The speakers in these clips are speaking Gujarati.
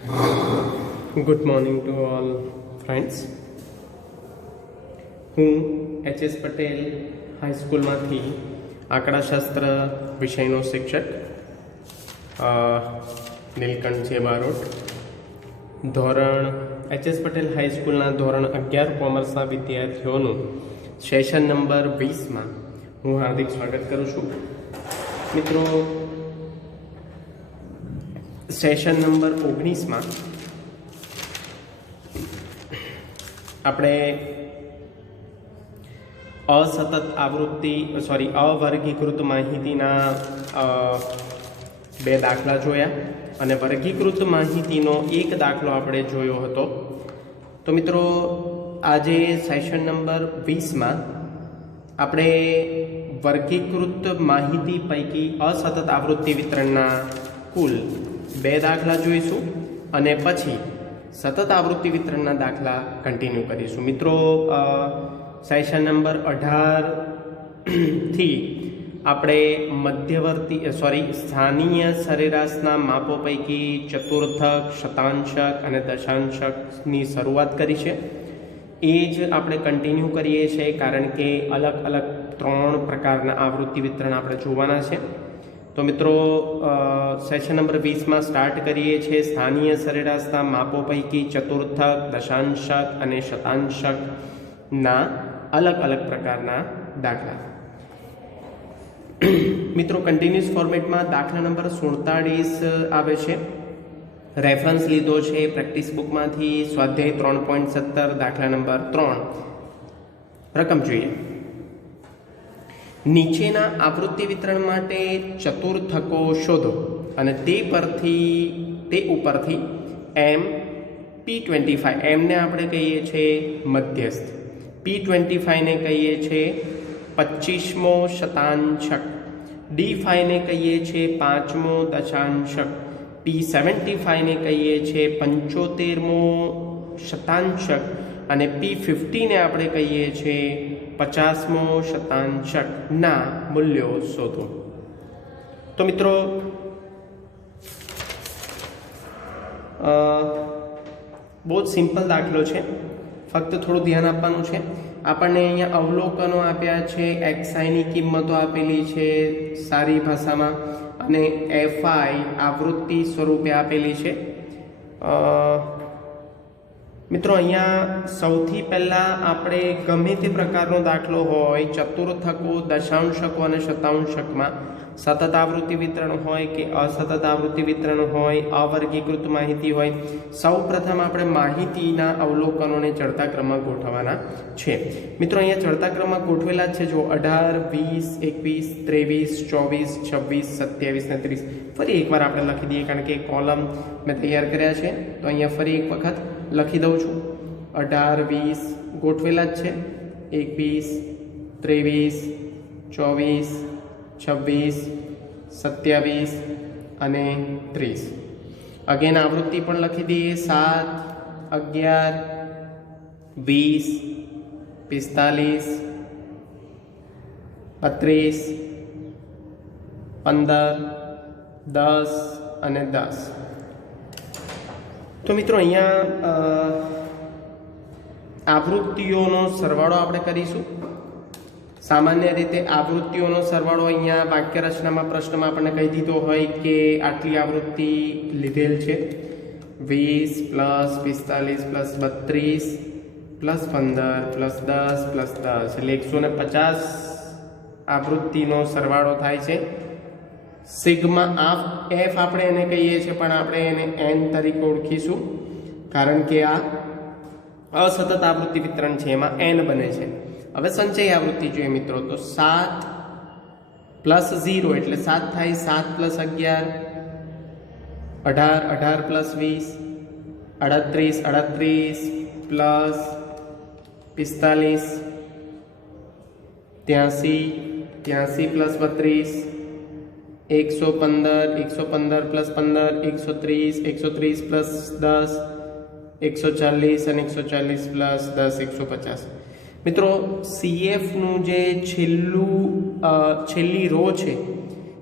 Good morning to all friends. હું એચ.એસ. પટેલ હાઈસ્કૂલમાંથી આંકડાશાસ્ત્ર વિષયનો શિક્ષક નીલકંઠ જે બારોટ, ધોરણ એચ.એસ. પટેલ હાઈસ્કૂલના ધોરણ 11 કોમર્સના વિદ્યાર્થીઓનું સેશન નંબર 20માં હું હાર્દિક સ્વાગત કરું છું. મિત્રો, સેશન નંબર 19માં આપણે અવર્ગીકૃત માહિતીના બે દાખલા જોયા અને વર્ગીકૃત માહિતીનો એક દાખલો આપણે જોયો હતો. તો મિત્રો, આજે સેશન નંબર 20માં આપણે વર્ગીકૃત માહિતી પૈકી અસતત આવૃત્તિ વિતરણના કુલ બે દાખલા જોઈશું અને પછી સતત આવૃત્તિ વિતરણના દાખલા કન્ટિન્યુ કરીશું. મિત્રો, સેશન નંબર 18થી આપણે સ્થાનીય સરેરાશના માપો પૈકી ચતુર્થક, શતાંશક અને દશાંશકની શરૂઆત કરી છે. એ જ આપણે કન્ટિન્યુ કરીએ છીએ, કારણ કે અલગ અલગ 3 પ્રકારના આવૃત્તિ વિતરણ આપણે જોવાના છે. તો મિત્રો, સેશન નંબર 20માં સ્ટાર્ટ કરીએ છીએ સ્થાનીય સરેરાશના માપો પૈકી ચતુર્થક, દશાંશક અને શતાંશકના અલગ અલગ પ્રકારના દાખલા. મિત્રો, કન્ટિન્યુઅસ ફોર્મેટમાં દાખલા નંબર 47 આવે છે. રેફરન્સ લીધો છે પ્રેક્ટિસ બુકમાંથી, સ્વાધ્યાય 3.17, દાખલા નંબર 3. રકમ જોઈએ. નીચેના આવૃત્તિ વિતરણ માટે ચતુર્થકો શોધો અને તે ઉપરથી P25, એમને આપણે કહીએ છીએ મધ્યસ્થ, P25 ને કહીએ છીએ 25મો શતાંશક, D5 ને કહીએ છીએ 5મો દશાંશક, P75 ને કહીએ છીએ 75મો શતાંશક અને P50 ને આપણે કહીએ છીએ 50મો શતાંશકના મૂલ્યો શોધો. તો મિત્રો, બહુ જ સિમ્પલ દાખલો છે, ફક્ત થોડું ધ્યાન આપવાનું છે. આપણને અહીંયા અવલોકનો આપ્યા છે, XIની કિંમતો આપેલી છે સારી ભાષામાં અને FI આવૃત્તિ સ્વરૂપે આપેલી છે. મિત્રો, અહીંયા સૌથી પહેલાં આપણે ગમે તે પ્રકારનો દાખલો હોય, ચતુર્થકો, દશાંશકો અને શતાંશકમાં સતત આવૃત્તિ વિતરણ હોય કે અસતત આવૃત્તિ વિતરણ હોય, અવર્ગીકૃત માહિતી હોય, સૌ પ્રથમ આપણે માહિતીના અવલોકનોને ચડતા ક્રમમાં ગોઠવવાના છે. મિત્રો, અહીંયા ચડતા ક્રમમાં ગોઠવેલા જ છે. જો 18, 20, 21, 23, 24, 26, 27 ને 30. ફરી એકવાર આપણે લખી દઈએ, કારણ કે કોલમ મેં તૈયાર કર્યા છે. તો અહીંયા ફરી એક વખત લખી દઉં છું. 18, 20 ગોઠવેલા જ છે, 21, 23, 24, 26, 27 અને 30. અગેન આવૃત્તિ પણ લખી દઈએ. 7, 11, 20, 45, 32, 15, 10 અને 10. તો મિત્રો, અહીંયા આવૃત્તિઓનો સરવાળો આપણે કરીશું. સામાન્ય રીતે આવૃત્તિઓનો સરવાળો અહીંયા વાક્ય રચનામાં પ્રશ્નમાં આપણને કહી દીધો હોય કે આટલી આવૃત્તિ લીધેલ છે, 20 + 45 + 32 + 15 + 10 + 10 એટલે 150 આવૃત્તિનો સરવાળો થાય છે. સિગ્મા F આપણે એને કહીએ છીએ, પણ આપણે એને N તરીકે ઓળખીશું, કારણ કે આ અસતત આવૃત્તિ વિતરણ છે, એમાં N બને છે. હવે સંચય આવૃત્તિ જોઈએ મિત્રો, તો 7 + 0 એટલે 7 થાય, 7 + 11 18, 18 + 20 38, 38 + 45 83, 83 + 32 115, 115 + 15 130, 130 + 10 140 અને 140 + 10 150. મિત્રો, CFનું જે છેલ્લી રો છે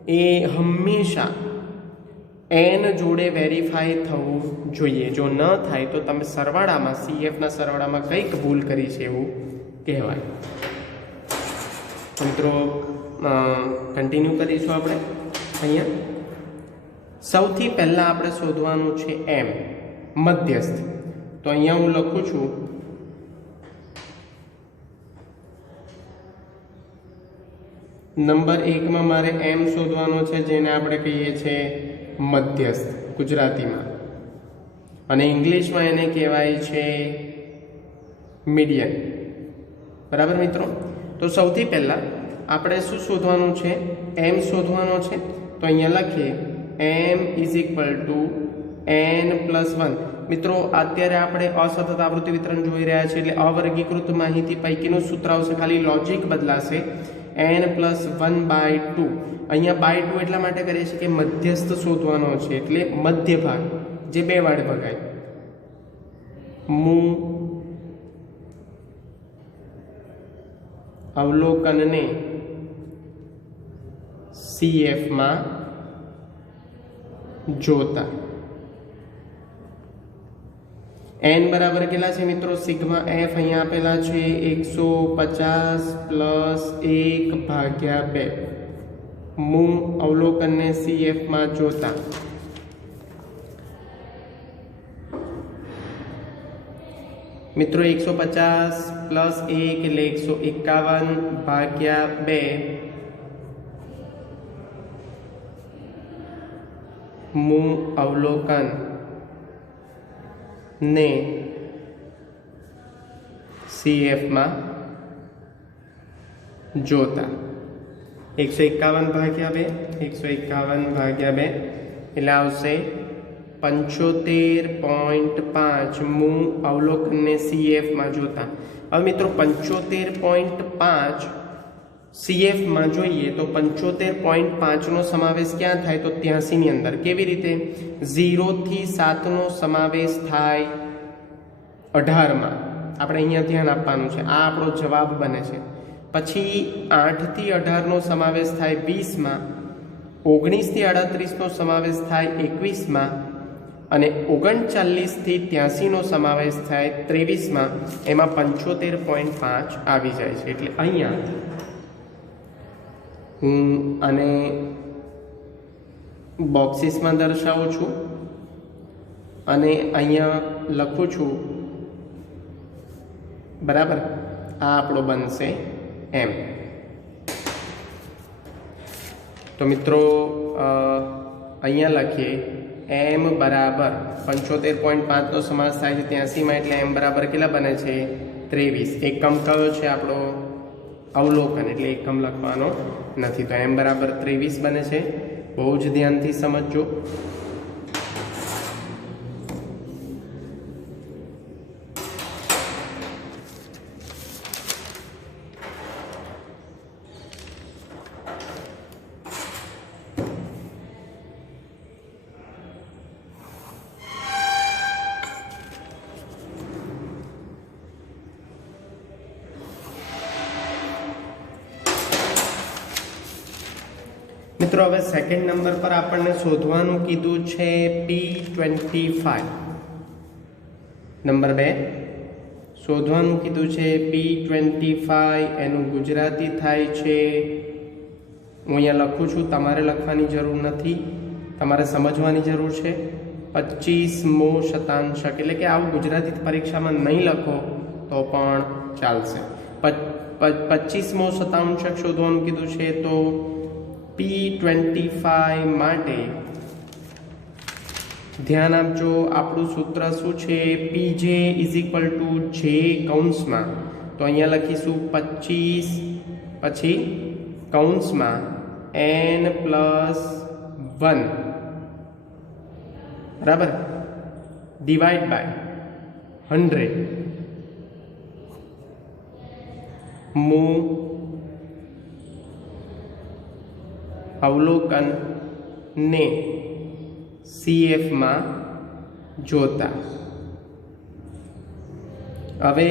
એ હંમેશા એન જોડે વેરીફાઈ થવું જોઈએ. જો ન થાય તો તમે સરવાળામાં CFના સરવાળામાં કંઈક ભૂલ કરી છે એવું કહેવાય. મિત્રો કન્ટિન્યુ કરીશું આપણે. અહીંયા સૌથી પહેલાં આપણે શોધવાનું છે એમ, મધ્યસ્થ. તો અહીંયા હું લખું છું નંબર 1માં મારે એમ શોધવાનો છે, જેને આપણે કહીએ છીએ મધ્યસ્થ ગુજરાતીમાં, અને ઇંગ્લિશમાં એને કહેવાય છે મીડિયન. બરાબર મિત્રો? તો સૌથી પહેલાં આપણે શું શોધવાનું છે? એમ શોધવાનો છે. તો અહીંયા લખીએ એમ ઇઝ ઇક્વલ ટુ n+1. મિત્રો અત્યારે આપણે અસતત આવૃત્તિ વિતરણ જોઈ રહ્યા છીએ, એટલે અવર્ગીકૃત માહિતી પૈકીનું સૂત્ર આવશે, ખાલી લોજિક બદલાશે. n+1/2. અહીંયા બાય 2 એટલા માટે કરીએ છીએ કે મધ્યસ્થ શોધવાનો છે, એટલે મધ્ય ભાગ જે 2 વડે ભગાય. હું અવલોકનને CFમાં જોતા. n બરાબર કેટલા છે મિત્રો? સિગ્મા f અહીંયા આપેલા છે 150 + 1/2. હું અવલોકનને CFમાં જોતા. મિત્રો 150 + 1 એટલે 151/2. હું અવલોકન ને CFમાં જોતા. 151/2 એટલે આવશે 75.5. હું અવલોકનને CFમાં જોતા. હવે મિત્રો 75.5 CFમાં જોઈએ તો 75.5નો સમાવેશ ક્યાં થાય? તો 83ની અંદર. કેવી રીતે? 0 થી 7નો સમાવેશ થાય 18માં. આપણે અહીંયા ધ્યાન આપવાનું છે. આ આપણો જવાબ બને છે. પછી 8 થી 18નો સમાવેશ થાય 20માં, 19 થી 38નો સમાવેશ થાય 21માં, અને 39 થી 83નો સમાવેશ થાય 23માં. એમાં 75.5 આવી જાય છે. એટલે અહીંયા હું આને બોક્સિસમાં દર્શાવું છું અને અહીંયા લખું છું. બરાબર? આ આપણો બનશે એમ. તો મિત્રો અહીંયા લખીએ એમ બરાબર 75.5નો સમાસ થાય છે 83માં, એટલે એમ બરાબર કેટલા બને છે? 23. એકમ કયો છે આપણો? અવલોકન, એટલે એકમ લખવાનો નથી. તો એમ બરાબર 23 બને છે. બહુ જ ધ્યાનથી સમજજો. મિત્રો હવે સેકન્ડ નંબર પર આપણને શોધવાનું કીધું છે P25. નંબર 2 શોધવાનું કીધું છે P25. એનું ગુજરાતી થાય છે, હું અહીંયા લખું છું, તમારે લખવાની જરૂર નથી, તમારે સમજવાની જરૂર છે. 25મો શતાંશક. એટલે કે આવું ગુજરાતી પરીક્ષામાં નહીં લખો તો પણ ચાલશે. 25મો શતાંશક શોધવાનું કીધું છે. તો P25 માટે ધ્યાન આપજો. આપણું સૂત્ર શું છે? PJ = J કૌંસમાં. તો અહીંયા લખીશું 25 પછી કૌંસમાં n+1 બરાબર ડિવાઈડ બાય 100. હું અવલોકન ને CFમાં જોતા. હવે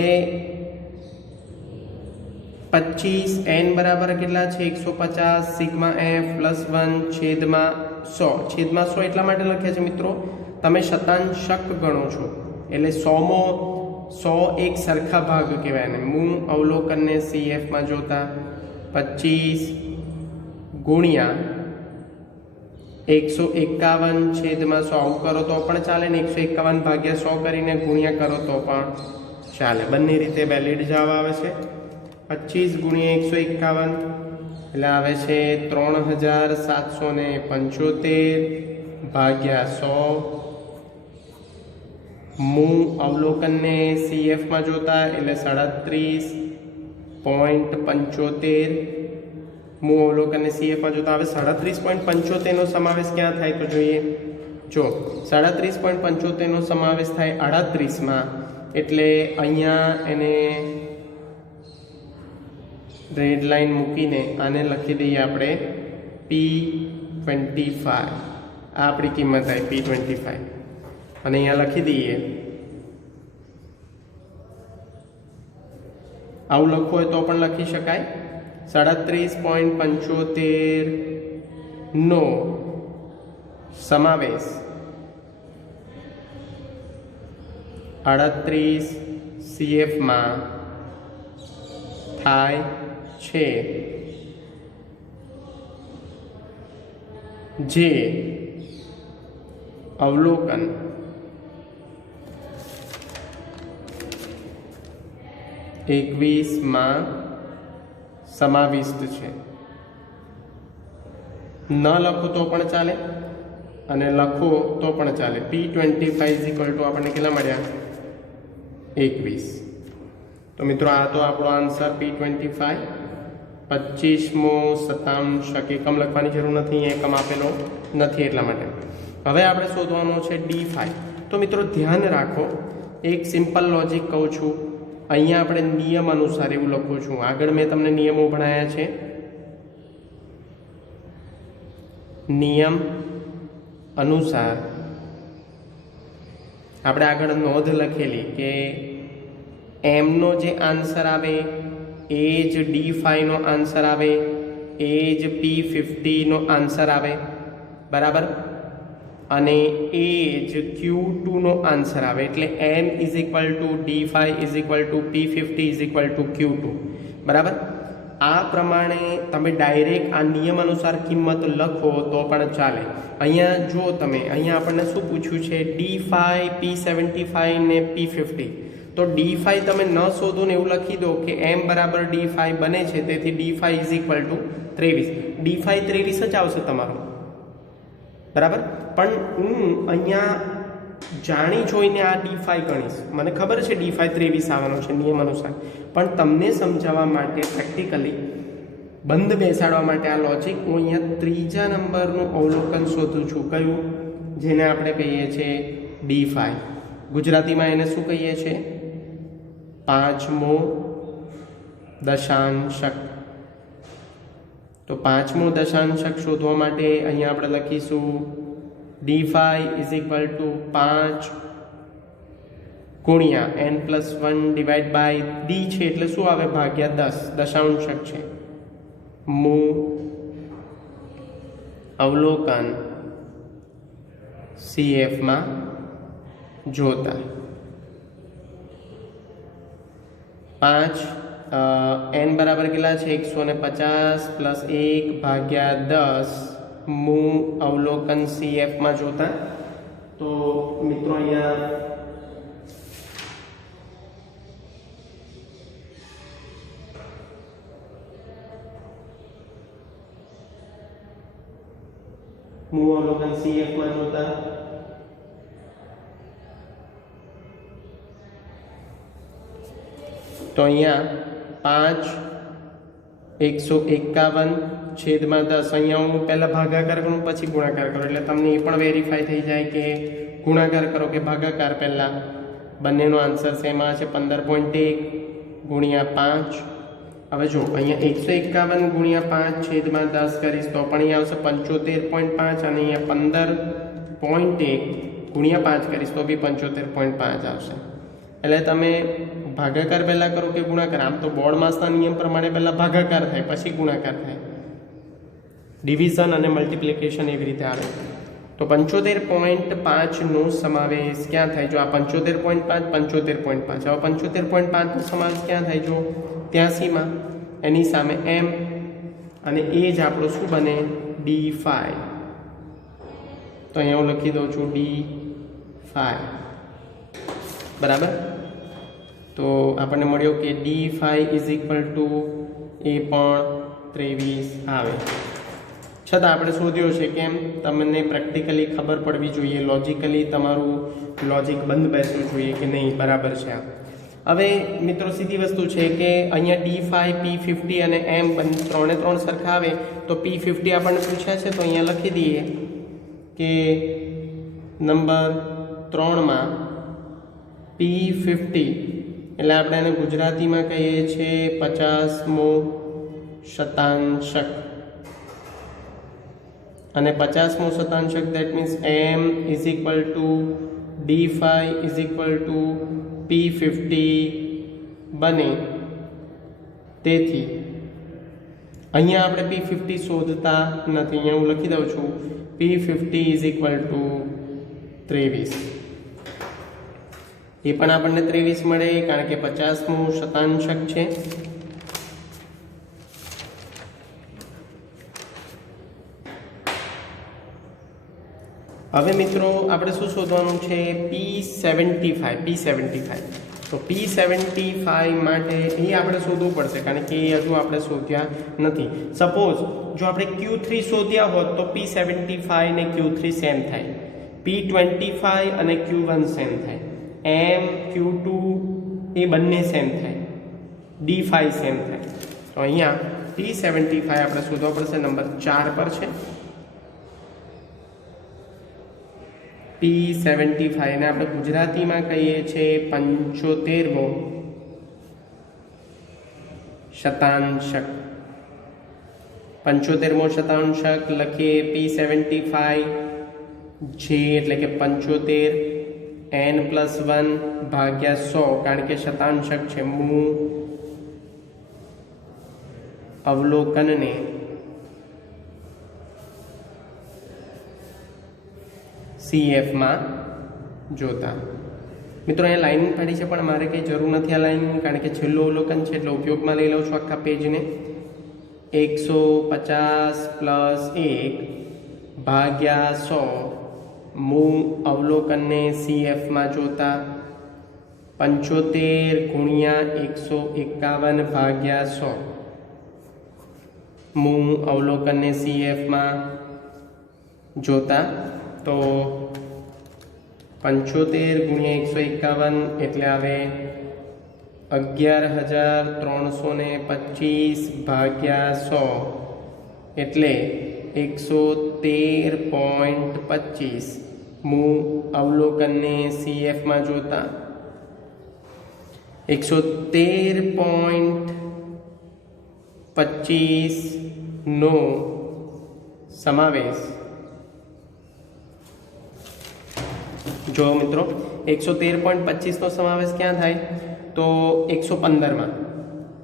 25 n બરાબર કેટલા છે? 150 સિગ્મા f +1 છેદમાં 100 છેદમાં 100 એટલા માટે લખ્યા છે મિત્રો, તમે શતાંશક ગણો છો એટલે 100 એક સરખા ભાગ કહેવાય ને. મૂળ અવલોકનને CFમાં જોતા 25 ગુણ્યા 151 છેદમાં 100 આવું કરો તો પણ ચાલે ને 151 ભાગ્યા 100 કરીને ગુણ્યા કરો તો પણ ચાલે. બંને રીતે વેલિડ જવાબ આવે છે. 25 ગુણ્યા 151 એટલે આવે છે 3775 ભાગ્યા 100. મૂળ અવલોકનને CFમાં જોતા એટલે 37.75. મૂળ અવલોકનને CFમાં જોતા હવે 37.75 નો સમાવેશ ક્યાં થાય તો જોઈએ. જો 37.75 નો સમાવેશ થાય 38માં, એટલે અહીંયા એને રેડ લાઈન મૂકીને આને લખી દઈએ આપણે P25. આ આપણી કિંમત થાય P25 અને અહીંયા લખી દઈએ. આવું લખવું હોય તો પણ લખી શકાય. 37.75 નો સમાવેશ 38 CFમાં થાય છે, જે અવલોકન એકવીસમાં સમાવિષ્ટ છે. ન લખો તો પણ ચાલે અને લખો તો પણ ચાલે. P25 આપણને કેટલા મળ્યા 21. તો મિત્રો આ તો આપણો આન્સર P25. 25મો શતાંશક. એકમ લખવાની જરૂર નથી, એકમ આપેલો નથી એટલા માટે. હવે આપણે શોધવાનું છે D5. તો મિત્રો ધ્યાન રાખો, એક સિમ્પલ લોજિક કહું છું. અહીંયા આપણે નિયમ અનુસાર એવું લખું છું. આગળ મેં તમને નિયમો ભણાયા છે. નિયમ અનુસાર આપણે આગળ નોંધ લખેલી કે એમનો જે આન્સર આવે એ જ D5નો આન્સર આવે, એ જ P50નો આન્સર આવે, બરાબર, અને એ જ Q2નો આન્સર આવે. એટલે M D5 P50 Q2, બરાબર. આ પ્રમાણે તમે ડાયરેક્ટ આ નિયમ અનુસાર કિંમત લખો તો પણ ચાલે. અહીંયા જો તમે અહીંયા આપણને શું પૂછ્યું છે D5 P75 ને P50. તો D5 તમે ન શોધો ને એવું લખી દો કે M બરાબર D5 બને છે, તેથી D5 23. D5 23 જ આવશે તમારું, બરાબર. પણ હું અહીંયા જાણી જોઈને આ D5 ગણીશ. મને ખબર છે D5 23 આવવાનો છે નિયમ અનુસાર, પણ તમને સમજાવવા માટે પ્રેક્ટિકલી બંધ બેસાડવા માટે આ લોજિક હું અહીંયા ત્રીજા નંબરનું અવલોકન શોધું છું. કયું? જેને આપણે કહીએ છીએ D5. ગુજરાતીમાં એને શું કહીએ છીએ? પાંચમો દશાંશક. તો પાંચમો દશાંશક શોધવા માટે અહીંયા આપણે લખીશું D5 5 ગુણ્યા n+1 ડિવાઈડ બાય D છે એટલે શું આવે? ભાગ્યા 10. દશાંશક છે. મૂળ અવલોકન CFમાં જોતા 5 n બરાબર કેટલા છે? 150 પ્લસ 1 ભાગ્યા 10 મૂળ અવલોકન CFમાં જોતા. તો મિત્રો અહીંયા મૂળ અવલોકન CFમાં જોતા તો અહીંયા 5 151 છેદમાં 10. અહીંયા હું પહેલાં ભાગાકાર કરું પછી ગુણાકાર કરું, એટલે તમને એ પણ વેરીફાઈ થઈ જાય કે ગુણાકાર કરો કે ભાગાકાર. પહેલાં બંનેનો આન્સર સેમ છે. 15.1 ગુણ્યા 5. હવે જો અહીંયા 151 ગુણ્યા 5 છેદમાં 10 કરીશ તો પણ અહીંયા આવશે 75.5, અને અહીંયા 15.1 ગુણ્યા 5 કરીશ તો બી 75.5 આવશે. એટલે તમે ભાગાકાર પહેલાં કરો કે ગુણાકાર, આમ તો બોર્ડ માસના નિયમ પ્રમાણે પહેલાં ભાગાકાર થાય પછી ગુણાકાર થાય. ડિવિઝન અને મલ્ટિપ્લિકેશન એવી રીતે આવે. તો 75.5નો સમાવેશ ક્યાં થાય? જો આ 75.5 75.5, હવે 75.5નો સમાવેશ ક્યાં થાય? જો 83માં, એની સામે m, અને એ જ આપણો શું બને? d5. તો અહીંયા હું લખી દઉં છું d5, બરાબર. તો આપણને મળ્યો કે d5 ઇઝ ઇક્વલ ટુ એ પણ 23 આવે. છતાં આપણે શોધ્યો છે. કેમ? તમને પ્રેક્ટિકલી ખબર પડવી જોઈએ, લોજિકલી તમારું લોજિક બંધ બેસવું જોઈએ કે નહીં બરાબર છે આ. હવે મિત્રો સીધી વસ્તુ છે કે અહીંયા d5, p50 અને m ત્રણે ત્રણ સરખા આવે તો p50 આપણને પૂછ્યા છે, તો અહીંયા લખી દઈએ કે નંબર 3માં p50 એટલે આપણે એને ગુજરાતીમાં કહીએ છીએ 50મો શતાંશક. અને 50મો શતાંશક that means m is equal to d5 is equal to p50 બને. તેથી અહીંયા આપણે p50 શોધતા નથી. અહીંયા હું લખી દઉં છું p50 ઇઝ ઇક્વલ ટુ 23. એ પણ આપણને 23 મળે કારણ કે 50મો શતાંશક છે. હવે મિત્રો આપણે શું શોધવાનું છે? p75. તો p75 માટે એ આપણે શોધવું પડશે કારણ કે એ હજુ આપણે શોધ્યા નથી. સપોઝ જો આપણે q3 શોધ્યા હોત તો p75 ને q3 સેમ થાય, p25 અને q1 સેમ થાય, m q2 એ બંને સેમ થાય, d5 સેમ થાય. તો અહીંયા p75 આપણે શોધવા પડશે. નંબર 4 પર છે p75 ને આપણે ગુજરાતીમાં કહીએ છીએ 75મો શતાંશક. 75મો શતાંશક લખીએ p75 જે એટલે કે 75 n+1 ભાગ્યા 100 કારણ કે શતાંશક છે. હું અવલોકનને CF માં જોતા. મિત્રો અહીંયા લાઈન પાડી છે પણ મારે કંઈ જરૂર નથી આ લાઈનની કારણ કે છેલ્લું અવલોકન છે એટલે ઉપયોગમાં લઈ લઉં છું આખા પેજને. 150+1 ભાગ્યા 100 હું અવલોકનને CF માં જોતા. 75 ગુણ્યા 151 ભાગ્યા 100 હું અવલોકનને CF માં જોતા. તો 75 ગુણ્યા 151 એટલે આવે 11,325 ભાગ્યા 100 એટલે 113.25 હું અવલોકનને CF માં જોતા. 113.25 નો સમાવેશ જો મિત્રો 113.25 નો સમાવેશ ક્યાં થાય? તો 115માં.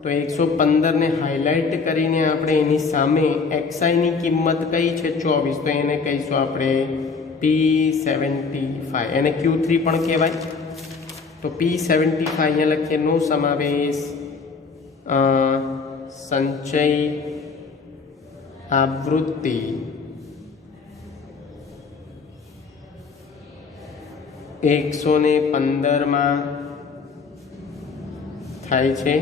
તો 115 ને હાઇલાઇટ કરીને આપણે એની સામે xi ની કિંમત કઈ છે? 24. તો એને કહીશું આપણે p75. એને q3 પણ કહેવાય. તો p75 અહીંયા લખીએ નો સમાવેશ સંચય આવૃત્તિ 115માં થાય છે,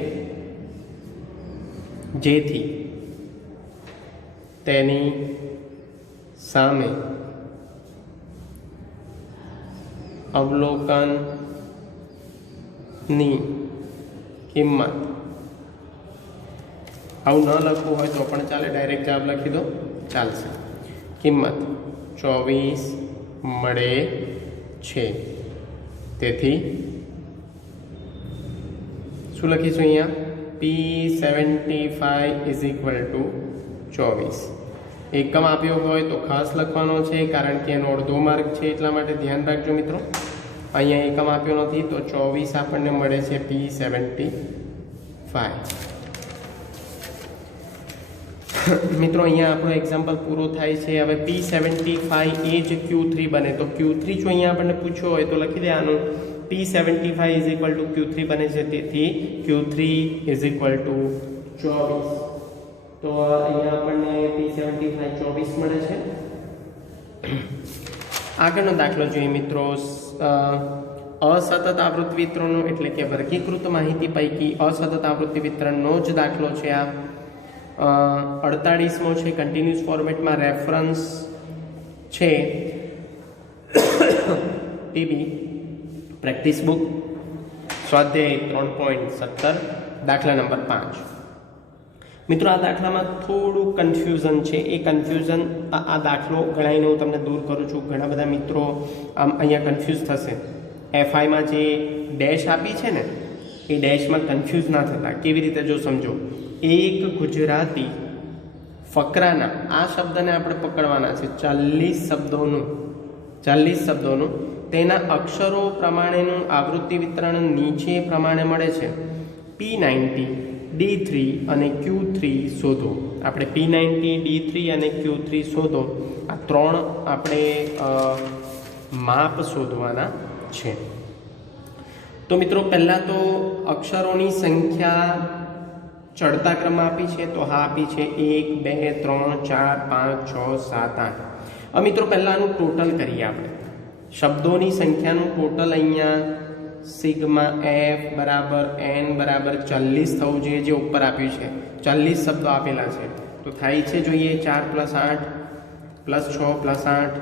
જેથી તેની સામે અવલોકનની કિંમત, આવું ન લખવું હોય તો પણ ચાલે, ડાયરેક્ટ જવાબ લખી દો ચાલશે, કિંમત 24 મળે છે. તેથી શું લખીશું અહીંયા? p75 is equal two 24. એકમ આપ્યો હોય તો ખાસ લખવાનો છે કારણ કે એનો અડધો માર્ક છે, એટલા માટે ધ્યાન રાખજો મિત્રો. અહીંયા એકમ આપ્યો નથી તો 24 આપણને મળે છે p75. મિત્રો અહીંયા આપણો એક્ઝામ્પલ પૂરો થાય છે. હવે P75 એ જ Q3 બને તો Q3 જો અહીંયા આપણને પૂછ્યો હોય તો લખી દેવાનું P75 is equal two Q3 બને છે, તેથી Q3 ઇઝ ઇક્વલ ટુ 24. તો અહીંયા આપણને P75 24 મળે છે. આગળનો દાખલો જોઈએ મિત્રો. અસતત આવૃત્તિ વિતરણનો એટલે કે વર્ગીકૃત માહિતી પૈકી અસતત આવૃત્તિ વિતરણનો જ દાખલો છે આ. 48મો છે, કન્ટિન્યુઅસ ફોર્મેટમાં રેફરન્સ છે ટીબી પ્રેક્ટિસ બુક સ્વાધ્યાય 3.17 દાખલા નંબર 5. મિત્રો આ દાખલામાં થોડું કન્ફ્યુઝન છે. એ કન્ફ્યુઝન આ દાખલો ગણાઈને હું તમને દૂર કરું છું. ઘણા બધા મિત્રો અહીંયા કન્ફ્યુઝ થશે. એફઆઈમાં જે ડેશ આપી છે ને એ ડેશમાં કન્ફ્યુઝ ના થતા. કેવી રીતે જો સમજો, એક ગુજરાતી ફકરાના આ શબ્દને આપણે પકડવાના છે 40 શબ્દોનું તેના અક્ષરો પ્રમાણેનું આવૃત્તિ વિતરણ નીચે પ્રમાણે મળે છે. P90 D3 અને Q3 શોધો. આપણે P90 D3 અને Q3 શોધો. આ ત્રણ આપણે માપ શોધવાના છે. તો મિત્રો પહેલાં તો અક્ષરોની સંખ્યા ચડતા ક્રમમાં આપી છે. તો હા આપી છે 1 2 3 4 5 6 7 8. હવે મિત્રો પહેલાં આનું ટોટલ કરીએ આપણે. શબ્દોની સંખ્યાનું ટોટલ અહીંયા સિગ્મા F બરાબર N બરાબર 40 થવું જોઈએ, જે ઉપર આપ્યું છે. 40 શબ્દો આપેલા છે તો થાય છે જોઈએ 4 + 8 + 6 + 8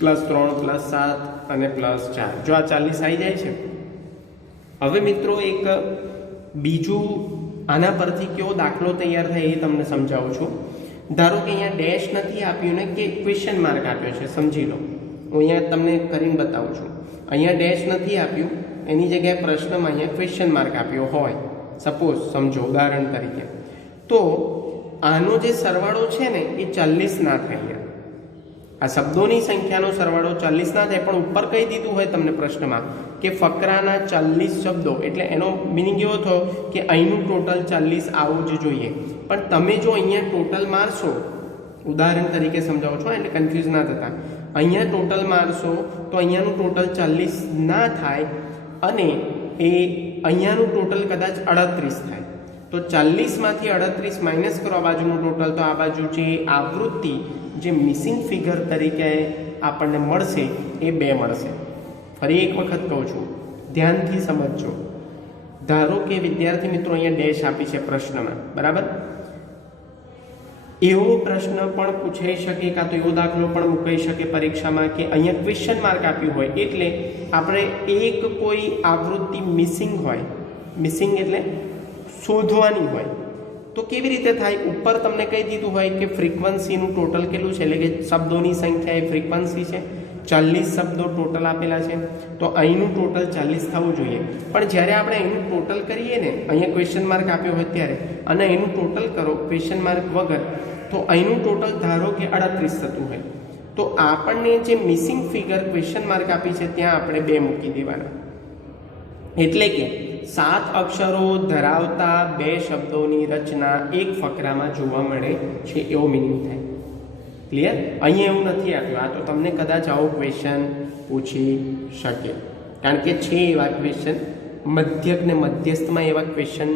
+3 +7 અને +4. જો આ 40 આવી જાય છે. હવે મિત્રો એક બીજું આના પરથી કેવો દાખલો તૈયાર થાય એ તમને સમજાવું છું. ધારો કે અહીંયા ડેશ નથી આપ્યું ને કે ક્વેશ્ચન માર્ક આપ્યો છે, સમજી લો. હું અહીંયા તમને કરીને બતાવું છું. અહીંયા ડેશ નથી આપ્યું, એની જગ્યાએ પ્રશ્નમાં અહીંયા ક્વેશ્ચન માર્ક આપ્યો હોય, સપોઝ સમજો ઉદાહરણ તરીકે, તો આનો જે સરવાળો છે ને એ 40 ના થાય. આ શબ્દોની સંખ્યાનો સરવાળો 40 ના થાય, પણ ઉપર કહી દીધું હોય તમને પ્રશ્નમાં કે ફકરાના 40 શબ્દો, એટલે એનો મિનિંગ એવો થયો કે અહીંનું ટોટલ 40 આવવું જ જોઈએ. પણ તમે જો અહીંયા ટોટલ મારશો, ઉદાહરણ તરીકે સમજાવો છો એટલે કન્ફ્યુઝ ના થતા, અહીંયા ટોટલ મારશો તો અહીંયાનું ટોટલ 40 ના થાય અને એ અહીંયાનું ટોટલ કદાચ 38 થાય. તો 40માંથી 38 માઇનસ કરો આ બાજુનું ટોટલ, તો આ બાજુ જે આવૃત્તિ જે મિસિંગ ફિગર તરીકે આપણને મળશે એ 2 મળશે. ફરી એક વખત કહું છું, ધ્યાનથી સમજજો. ધારો કે વિદ્યાર્થી મિત્રો અહીંયા ડેશ આપી છે પ્રશ્નમાં, બરાબર? એવો પ્રશ્ન પણ પૂછાઈ શકે, કાં તો એવો દાખલો પણ મૂકાઈ શકે પરીક્ષામાં કે અહીંયા ક્વેશ્ચન માર્ક આપ્યું હોય, એટલે આપણે એક કોઈ આવૃત્તિ મિસિંગ હોય, મિસિંગ એટલે શોધવાની હોય, તો કેવી રીતે થાય? ઉપર તમને કહી દીધું હોય કે ફ્રીક્વન્સીનું ટોટલ કેટલું છે, એટલે કે શબ્દોની સંખ્યા એ ફ્રીક્વન્સી છે. 40 શબ્દો ટોટલ આપેલા છે, તો અહીંનું ટોટલ 40 થવું જોઈએ. પણ જ્યારે આપણે અહીંનું ટોટલ કરીએ ને, અહીંયા ક્વેશ્ચન માર્ક આપ્યો હોય ત્યારે, અને અહીંનું ટોટલ કરો ક્વેશ્ચન માર્ક વગર, તો અહીંનું ટોટલ ધારો કે 38 થતું હોય, તો આપણને જે મિસિંગ ફિગર ક્વેશ્ચન માર્ક આપી છે ત્યાં આપણે 2 મૂકી દેવાના. એટલે કે 7 અક્ષરો ધરાવતા 2 શબ્દોની રચના એક ફકરામાં જોવા મળે છે, એવો મિનિંગ થાય. ક્લિયર? અહીંયા એવું નથી આપ્યું. આ તો તમને કદાચ આવો ક્વેશ્ચન પૂછી શકે, કારણ કે છે એવા ક્વેશ્ચન, મધ્યક ને મધ્યસ્થમાં એવા ક્વેશ્ચન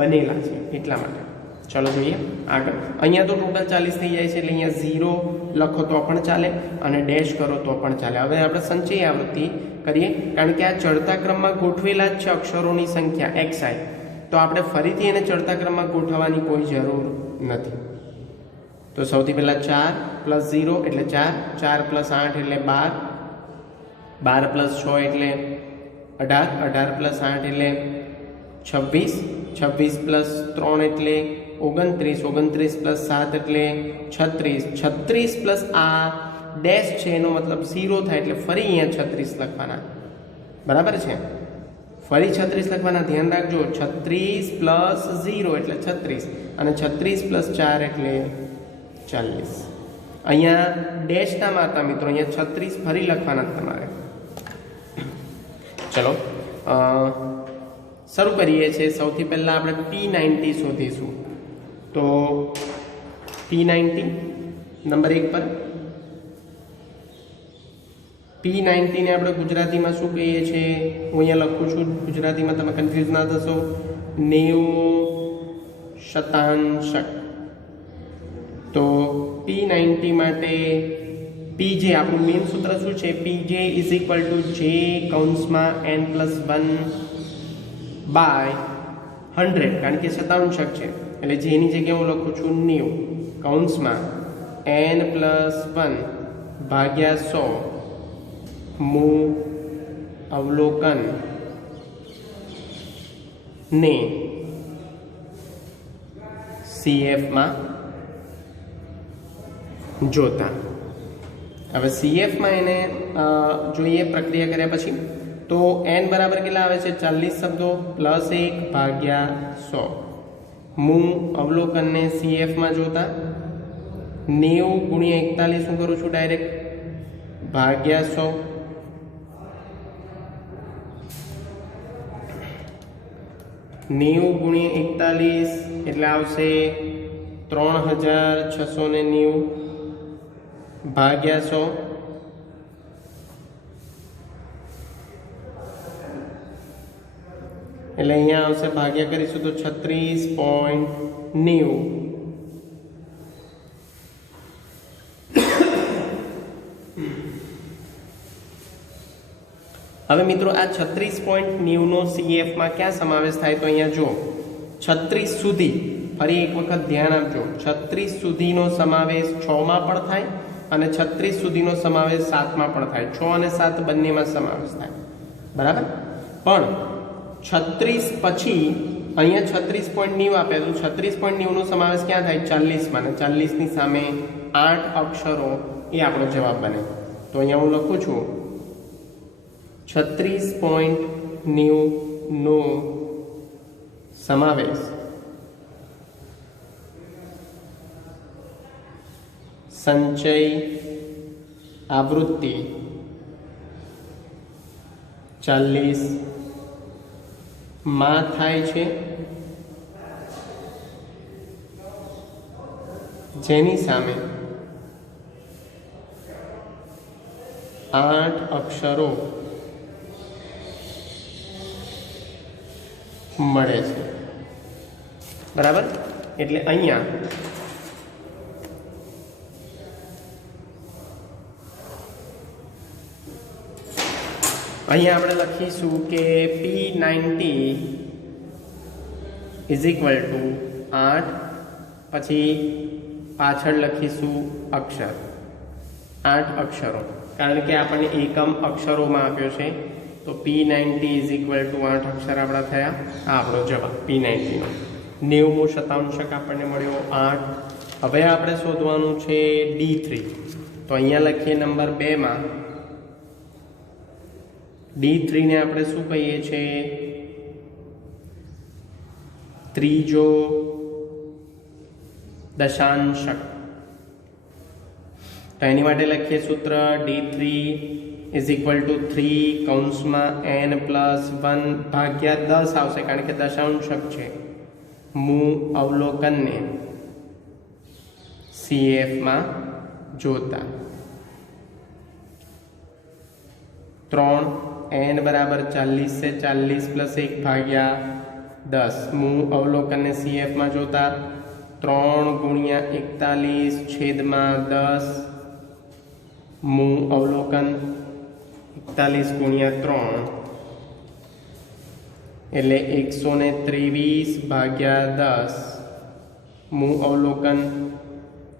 બનેલા છે, એટલા માટે. ચલો જોઈએ આગળ. અહીંયા તો ટોટલ 40 થઈ જાય છે, એટલે અહીંયા 0 લખો તો પણ ચાલે અને ડેશ કરો તો પણ ચાલે. હવે આપણે સંચય આવૃત્તિ કરીએ, કારણ કે આ ચડતા ક્રમમાં ગોઠવેલા જ છે અક્ષરોની સંખ્યા xi, તો આપણે ફરીથી એને ચડતા ક્રમમાં ગોઠવવાની કોઈ જરૂર નથી. તો સૌથી પહેલાં 4 + 0 એટલે 4, 4 + 8 એટલે 12, 12 + 6 એટલે 18, 18 + 8 એટલે 26, 26 + 3 એટલે 29, 29 + 7 એટલે 36, 36 + આ ડેશ છે એનો મતલબ 0 થાય, એટલે ફરી અહીંયા 36 લખવાના, બરાબર છે? ફરી 36 લખવાના, ધ્યાન રાખજો. 36 + 0 એટલે 36 અને 36 + 4 એટલે 40. અહીંયા ડેશ ના મારતા મિત્રો, અહીંયા 36 ફરી લખવાના તમારે. ચલો શરૂ કરીએ છીએ. સૌથી પહેલાં આપણે P90 શોધીશું. તો P90 નંબર 1 પર P90 ને આપણે ગુજરાતીમાં શું કહીએ છીએ? હું અહીંયા લખું છું ગુજરાતીમાં, તમે કન્ફ્યુઝ ના થશો. 90 શતાંશક. તો P90 માટે PJ આપણું મેઇન સૂત્ર શું છે? PJ is equal two J કૌંસમાં n+1 બાય 100, કારણ કે શતાંશક છે એટલે જેની જગ્યાએ હું લખું છું 90 કૌંસમાં n+1 ભાગ્યા 100 મુ અવલોકન ને CF માં જોતા. હવે CF માં એને જોઈએ પ્રક્રિયા કર્યા પછી. તો n બરાબર કેટલા આવે છે? 40 શબ્દો +1 ભાગ્યા 100 મુ અવલોકનને CF માં જોતા 90 ગુણ્યા 41 શું કરું છું ડાયરેક્ટ ભાગ્યા 100. 90 ગુણ્યા 41 એટલે આવશે 3690 ભાગ્યા 100. એટલે અહીંયા આવશે ભાગ્યા કરીશું તો 36.90. હવે મિત્રો આ 36.90 નો CF માં ક્યાં સમાવેશ થાય? તો અહીંયા જો 36 સુધી, ફરી એક વખત ધ્યાન આપજો, 36 સુધીનો સમાવેશ 6 માં પણ થાય અને 36 સુધીનો સમાવેશ 7 માં પણ થાય. 6 અને 7 બંનેમાં સમાવેશ થાય, બરાબર. પણ 36 પછી અહીંયા 36.90 આપે તો 36.90 નો સમાવેશ ક્યાં થાય? 40 માં, અને 40 ની સામે 8 અક્ષરો એ આપણો જવાબ બને. તો અહીંયા હું લખું છું 36.90 નો સમાવેશ સંચય આવૃત્તિ 40 માં થાય છે, જેની સામે 8 અક્ષરો મળે છે, બરાબર. એટલે અહીંયા આપણે લખીશું કે P90 ઇઝ ઇક્વલ ટુ 8, પછી પાછળ લખીશું અક્ષર 8 અક્ષરો, કારણ કે આપણને એકમ અક્ષરોમાં આપ્યો છે. તો P90 ઇઝ ઇક્વલ ટુ 8 અક્ષર આપણા થયા. આ આપણો જવાબ P90 નો 90 શતાંશક આપણને મળ્યો 8. હવે આપણે શોધવાનું છે D3. તો અહીંયા લખીએ નંબર 2 માં D3 ને આપણે શું કહીએ છીએ? ત્રીજો દશાંશક. તો એની માટે લખીએ સૂત્ર D3 ઇઝ ઇક્વલ ટુ 3 કૌંસમાં n+1 ભાગ્યા 10 આવશે, કારણ કે દશાંશક છે, મુ અવલોકનને CF માં જોતા. 3 n બરાબર 40 से 40 + 1 ભાગ્યા 10 મુ અવલોકનને CF માં જોતા 3 ગુણ્યા 41 છેદમાં 10 મુ અવલોકન 41 ગુણ્યા 3 એટલે 123 ભાગ્યા 10 મુ અવલોકન.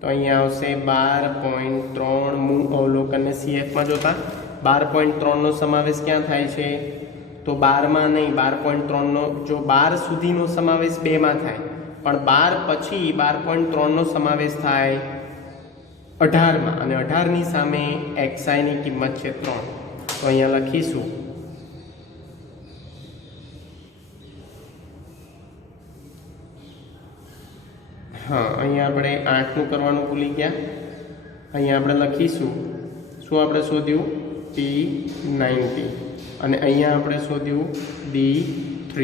તો અહીંયા આવશે 12.3 મુ અવલોકનને CF માં જોતા. 12.3 નો સમાવેશ ક્યાં થાય છે? તો 12 માં નહીં, 12.3 નો જો 12 સુધીનો સમાવેશ 2 માં થાય, પણ 12 પછી 12.3 નો સમાવેશ થાય 18 માં, અને 18 ની સામે xi ની કિંમત છે 3. તો અહીંયા લખીશું અહીંયા આપણે 8 નું કરવાનું ભૂલી ગયા. અહીંયા આપણે લખીશું શું આપણે શોધ્યું? P90, અને અહીંયા આપણે શોધ્યું D3.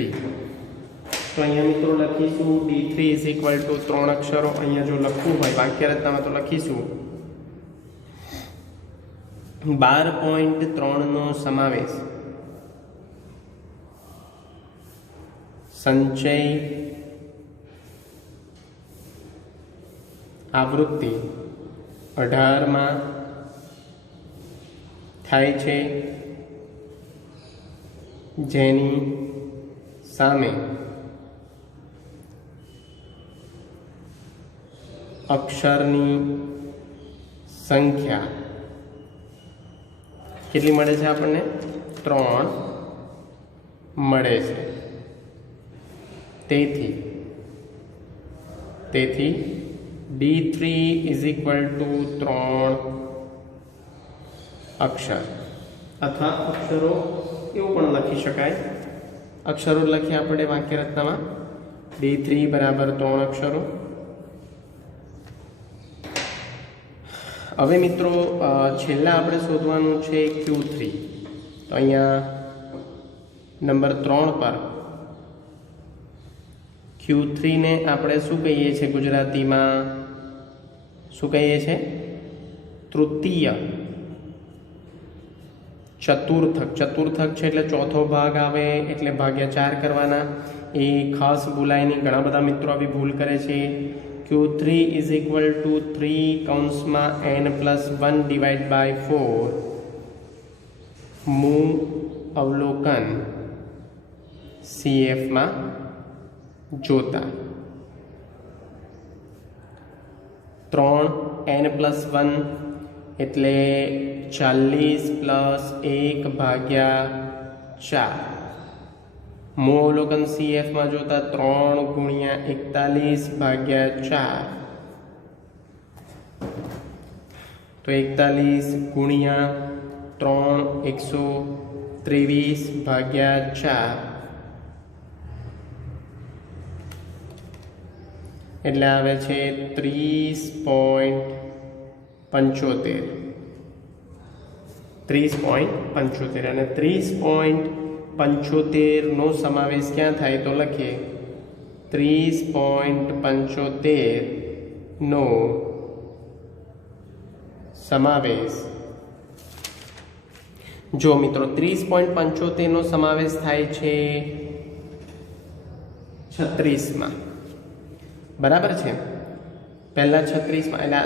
તો અહીંયા મિત્રો લખીશું D3 ઇઝ ઇક્વલ ટુ 3 અક્ષરો. અહીંયા જો લખવું હોય વાક્ય રચનામાં તો લખીશું 12.3 નો સમાવેશ સંચય આવૃત્તિ 18 માં થાય છે, જેની સામે અક્ષરની સંખ્યા કેટલી મળે છે આપણને? 3 મળે છે. તેથી D3 ઇઝ ઇક્વલ ટુ 3 અક્ષર અથવા અક્ષરો એવું પણ લખી શકાય. અક્ષરો લખીએ આપણે વાક્ય રચનામાં D3 બરાબર 3 અક્ષરો. હવે મિત્રો છેલ્લા આપણે શોધવાનું છે Q3. તો અહીંયા નંબર 3 પર Q3 ને આપણે શું કહીએ છીએ ગુજરાતીમાં? શું કહીએ છીએ? તૃતીય ચતુર્થક. ચતુર્થક છે એટલે ચોથો ભાગ આવે, એટલે ભાગ્યા 4 કરવાના. એ ખાસ ભૂલાય નહીં, ઘણા બધા મિત્રો આવી ભૂલ કરે છે. Q3 ઇઝ ઇક્વલ ટુ 3 કૌંસમાં n+1 ડિવાઇડ બાય 4 મૂ અવલોકન CF માં જોતા 3n+1 એટલે 40 + 1 ભાગ્યા 4. મૂળ અવલોકન CF માં જોતા 3 ગુણ્યા 41 ભાગ્યા 4. તો 41 ગુણ્યા 3 123 ભાગ્યા 4 એટલે આવે છે 30.75. 30.75 અને 30.75 નો સમાવેશ ક્યાં થાય? તો લખીએ 30.75 નો સમાવેશ. જો મિત્રો 30.75 નો સમાવેશ થાય છે 36 માં, બરાબર છે? પહેલા 36 માં એટલે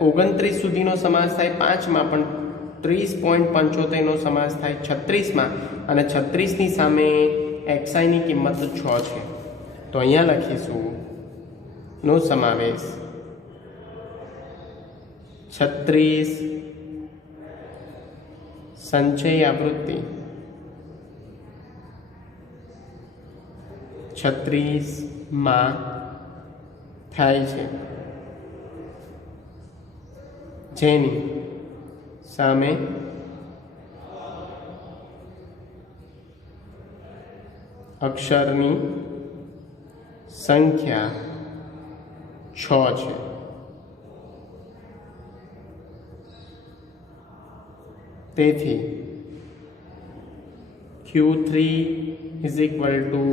29 સુધીનો સમાવેશ થાય 5 માં, પણ 30.75 નો સમાવેશ થાય 36 માં, અને 36 ની સામે xi ની કિંમત 6 છે. તો અહીંયા લખીશું નો સમાવેશ 36 સંચય આવૃત્તિ 36 માં થાય છે, જેની સામે અક્ષરની સંખ્યા 6 છે. તેથી Q3 ઇઝ ઇક્વલ ટુ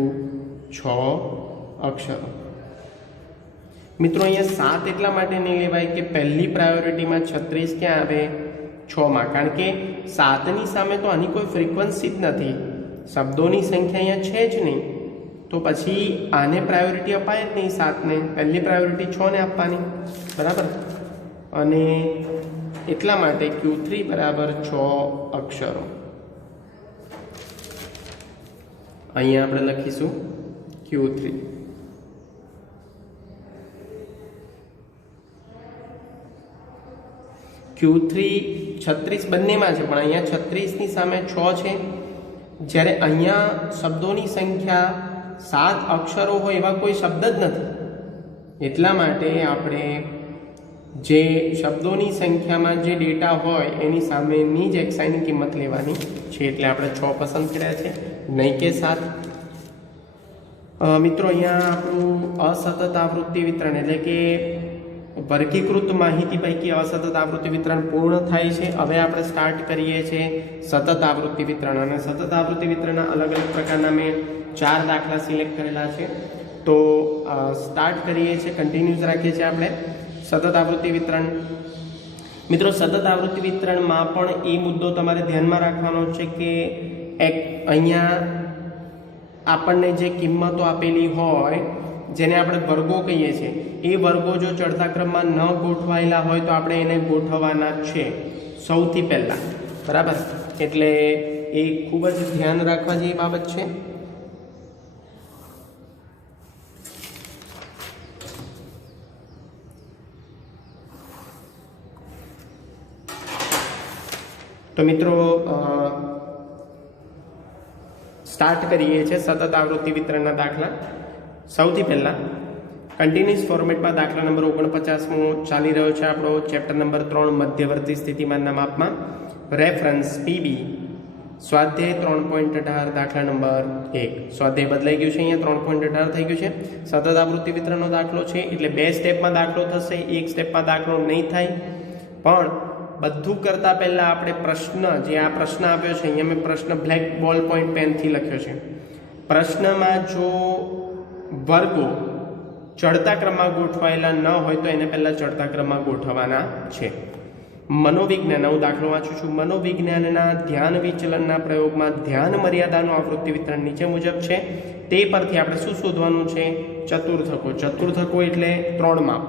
6 અક્ષરો. મિત્રો અહીંયા 7 એટલા માટે નહીં લેવાય કે પહેલી પ્રાયોરિટીમાં 36 ક્યાં આવે? 6 માં, કારણ કે 7ની સામે તો આની કોઈ ફ્રીક્વન્સી જ નથી, શબ્દોની સંખ્યા અહીંયા છે જ નહીં. તો પછી આને પ્રાયોરિટી અપાય જ નહીં. 7ને પહેલી પ્રાયોરિટી 6ને આપવાની, બરાબર? અને એટલા માટે Q3 બરાબર 6 અક્ષરો. અહીંયા આપણે લખીશું Q3. Q3 36 બંનેમાં છે, પણ અહીંયા 36 ની સામે 6 છે, જ્યારે અહીંયા શબ્દોની સંખ્યા 7 અક્ષરો હોય એવા કોઈ શબ્દ જ નથી. એટલા માટે આપણે જે શબ્દોની સંખ્યામાં જે ડેટા હોય એની સામેની જ xi ની કિંમત લેવાની છે. એટલે આપણે 6 પસંદ કર્યા છે, નહીં કે 7. મિત્રો અહીંયા આપણું અસતત આવૃત્તિ વિતરણ એટલે કે વર્ગીકૃત માહિતી પૈકી અસતત આવૃત્તિ વિતરણ પૂર્ણ થાય છે. હવે આપણે સ્ટાર્ટ કરીએ છીએ સતત આવૃત્તિ વિતરણ. અને સતત આવૃત્તિ વિતરણના અલગ અલગ પ્રકારના મેં 4 દાખલા સિલેક્ટ કરેલા છે. તો સ્ટાર્ટ કરીએ છીએ, કન્ટિન્યુઅસ રાખીએ છીએ આપણે સતત આવૃત્તિ વિતરણ. મિત્રો સતત આવૃત્તિ વિતરણમાં પણ એ મુદ્દો તમારે ધ્યાનમાં રાખવાનો છે કે અહીંયા આપણને જે કિંમતો આપેલી હોય, જેને આપણે વર્ગો કહીએ છીએ, એ વર્ગો જો ચડતા ક્રમમાં ન ગોઠવાયેલા હોય તો આપણે એને ગોઠવવાના છે સૌથી પહેલાં, બરાબર. એટલે એ ખૂબ જ ધ્યાન રાખવા જેવી બાબત છે. તો મિત્રો સ્ટાર્ટ કરીએ છીએ સતત આવૃત્તિ વિતરણના દાખલા. સૌથી પહેલાં કન્ટિન્યુઅસ ફોર્મેટમાં દાખલા નંબર 49મો ચાલી રહ્યો છે આપણો, ચેપ્ટર નંબર 3 મધ્યવર્તી સ્થિતિમાનના માપમાં. રેફરન્સ પીબી, સ્વાધ્યાય 3.18, દાખલા નંબર 1. સ્વાધ્યાય બદલાઈ ગયું છે, અહીંયા 3.18 થઈ ગયું છે. સતત આવૃત્તિ વિતરણનો દાખલો છે એટલે 2 સ્ટેપમાં દાખલો થશે, 1 સ્ટેપમાં દાખલો નહીં થાય. પણ બધું કરતાં પહેલાં આપણે પ્રશ્ન, જે આ પ્રશ્ન આપ્યો છે, અહીંયા મેં પ્રશ્ન બ્લેક બોલ પોઈન્ટ પેનથી લખ્યો છે. પ્રશ્નમાં જો વર્ગો ચડતા ક્રમમાં ગોઠવાયેલા ન હોય તો એને પહેલાં ચડતા ક્રમમાં ગોઠવવાના છે. મનોવિજ્ઞાન, હું દાખલો વાંચું છું. મનોવિજ્ઞાનના ધ્યાન વિચલનના પ્રયોગમાં ધ્યાન મર્યાદાનું આવૃત્તિ વિતરણ નીચે મુજબ છે. તે પરથી આપણે શું શોધવાનું છે? ચતુર્થકો. ચતુર્થકો એટલે 3 માપ.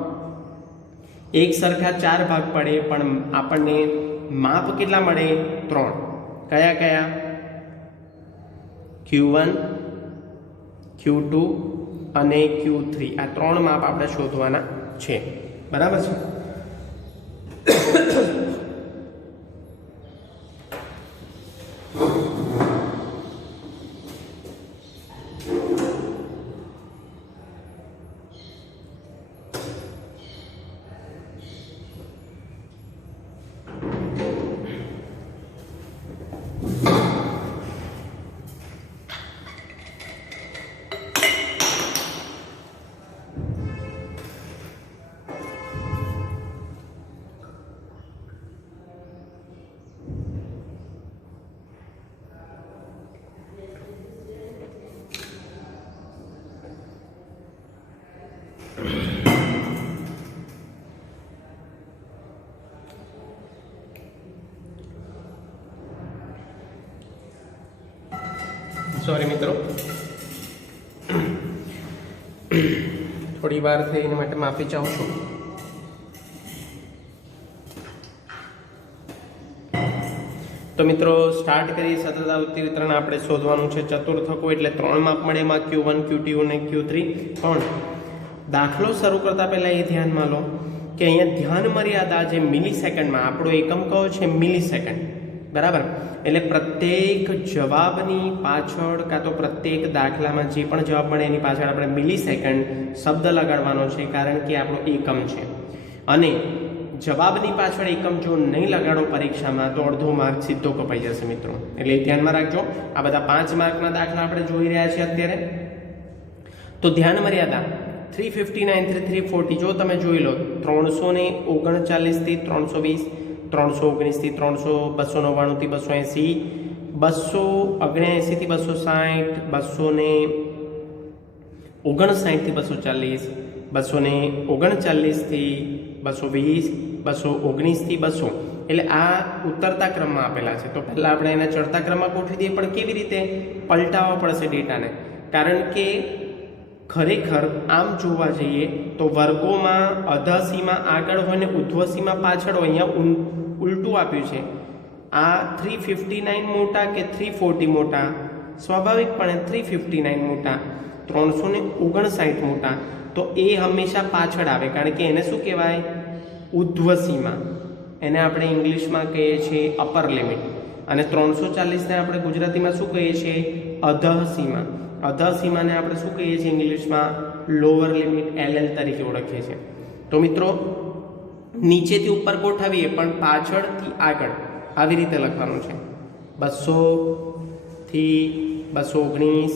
એક સરખા 4 ભાગ પડે પણ આપણને માપ કેટલા મળે? 3. કયા કયા? Q1, Q2 અને Q3. આ 3 માપ આપણે શોધવાના છે, બરાબર છે. સોરી મિત્રો, થોડી વાર થઈ એના માટે માફી ચાહું છું. તો મિત્રો સ્ટાર્ટ કરીએ. સતત આવૃત્તિ વિતરણ આપણે શોધવાનું છે ચતુર્થકો એટલે 3 માપ મળે, એમાં Q1, Q2 અને Q3. પણ દાખલો શરૂ કરતા પહેલા એ ધ્યાનમાં લો કે અહીંયા ધ્યાન મર્યાદા જે મિલી સેકન્ડમાં, આપણો એકમ કયો છે? મિલી સેકન્ડ, બરાબર. એટલે પ્રત્યેક જવાબની પાછળ કાં તો પ્રત્યેક દાખલામાં જે પણ જવાબ મળે એની પાછળ આપણે મિલી સેકન્ડ શબ્દ લગાડવાનો છે, કારણ કે આપણો એકમ છે. અને જવાબની પાછળ એકમ જો નહીં લગાડો પરીક્ષામાં તો અડધો માર્ક સીધો કપાઈ જશે મિત્રો. એટલે ધ્યાનમાં રાખજો. આ બધા 5 માર્કના દાખલા આપણે જોઈ રહ્યા છીએ અત્યારે. તો ધ્યાન મર્યાદા 359 થી 340 જો તમે જોઈ લો, 339 થી 320, 319 થી 300, 299 થી 280, 279 થી 260, 259 થી 240, 239 થી 220, 219 થી 200. એટલે આ ઉતરતા ક્રમમાં આપેલા છે. તો પહેલાં આપણે એને ચડતા ક્રમમાં ગોઠવી દઈએ. પણ કેવી રીતે? પલટાવવા પડશે ડેટાને, કારણ કે ખરેખર આમ જોવા જઈએ તો વર્ગોમાં અધસીમાં આગળ હોય ને ઉધ્વસીમાં પાછળ હોય. અહીંયા ઉલટું આપ્યું છે. આ 359 મોટા કે 340 મોટા? સ્વાભાવિકપણે 359 મોટા, 359 મોટા. તો એ હંમેશા પાછળ આવે, કારણ કે એને શું કહેવાય? ઉધ્વસીમાં. એને આપણે ઇંગ્લિશમાં કહીએ છીએ અપર લિમિટ. અને 340ને આપણે ગુજરાતીમાં શું કહીએ છીએ? અધસીમા. અધસીમાને આપણે શું કહીએ છીએ ઇંગ્લિશમાં? લોઅર લિમિટ, LL તરીકે ઓળખીએ છીએ. તો મિત્રો નીચેથી ઉપર ગોઠવીએ પણ પાછળથી આગળ આવી રીતે લખવાનું છે. 200 થી 219,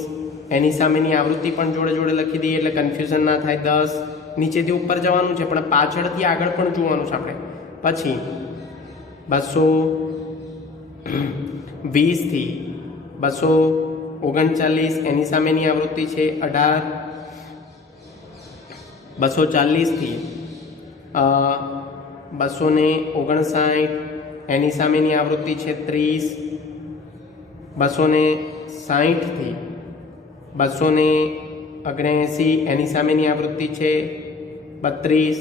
એની સામેની આવૃત્તિ પણ જોડે જોડે લખી દઈએ એટલે કન્ફ્યુઝન ના થાય. 10 નીચેથી ઉપર જવાનું છે પણ પાછળથી આગળ પણ જોવાનું છે આપણે. પછી 220 થી 239, એની સામેની આવૃત્તિ છે 18, 240 259 એની સામેની આવૃત્તિ છે 30. 260 279 એની સામેની આવૃત્તિ છે 32.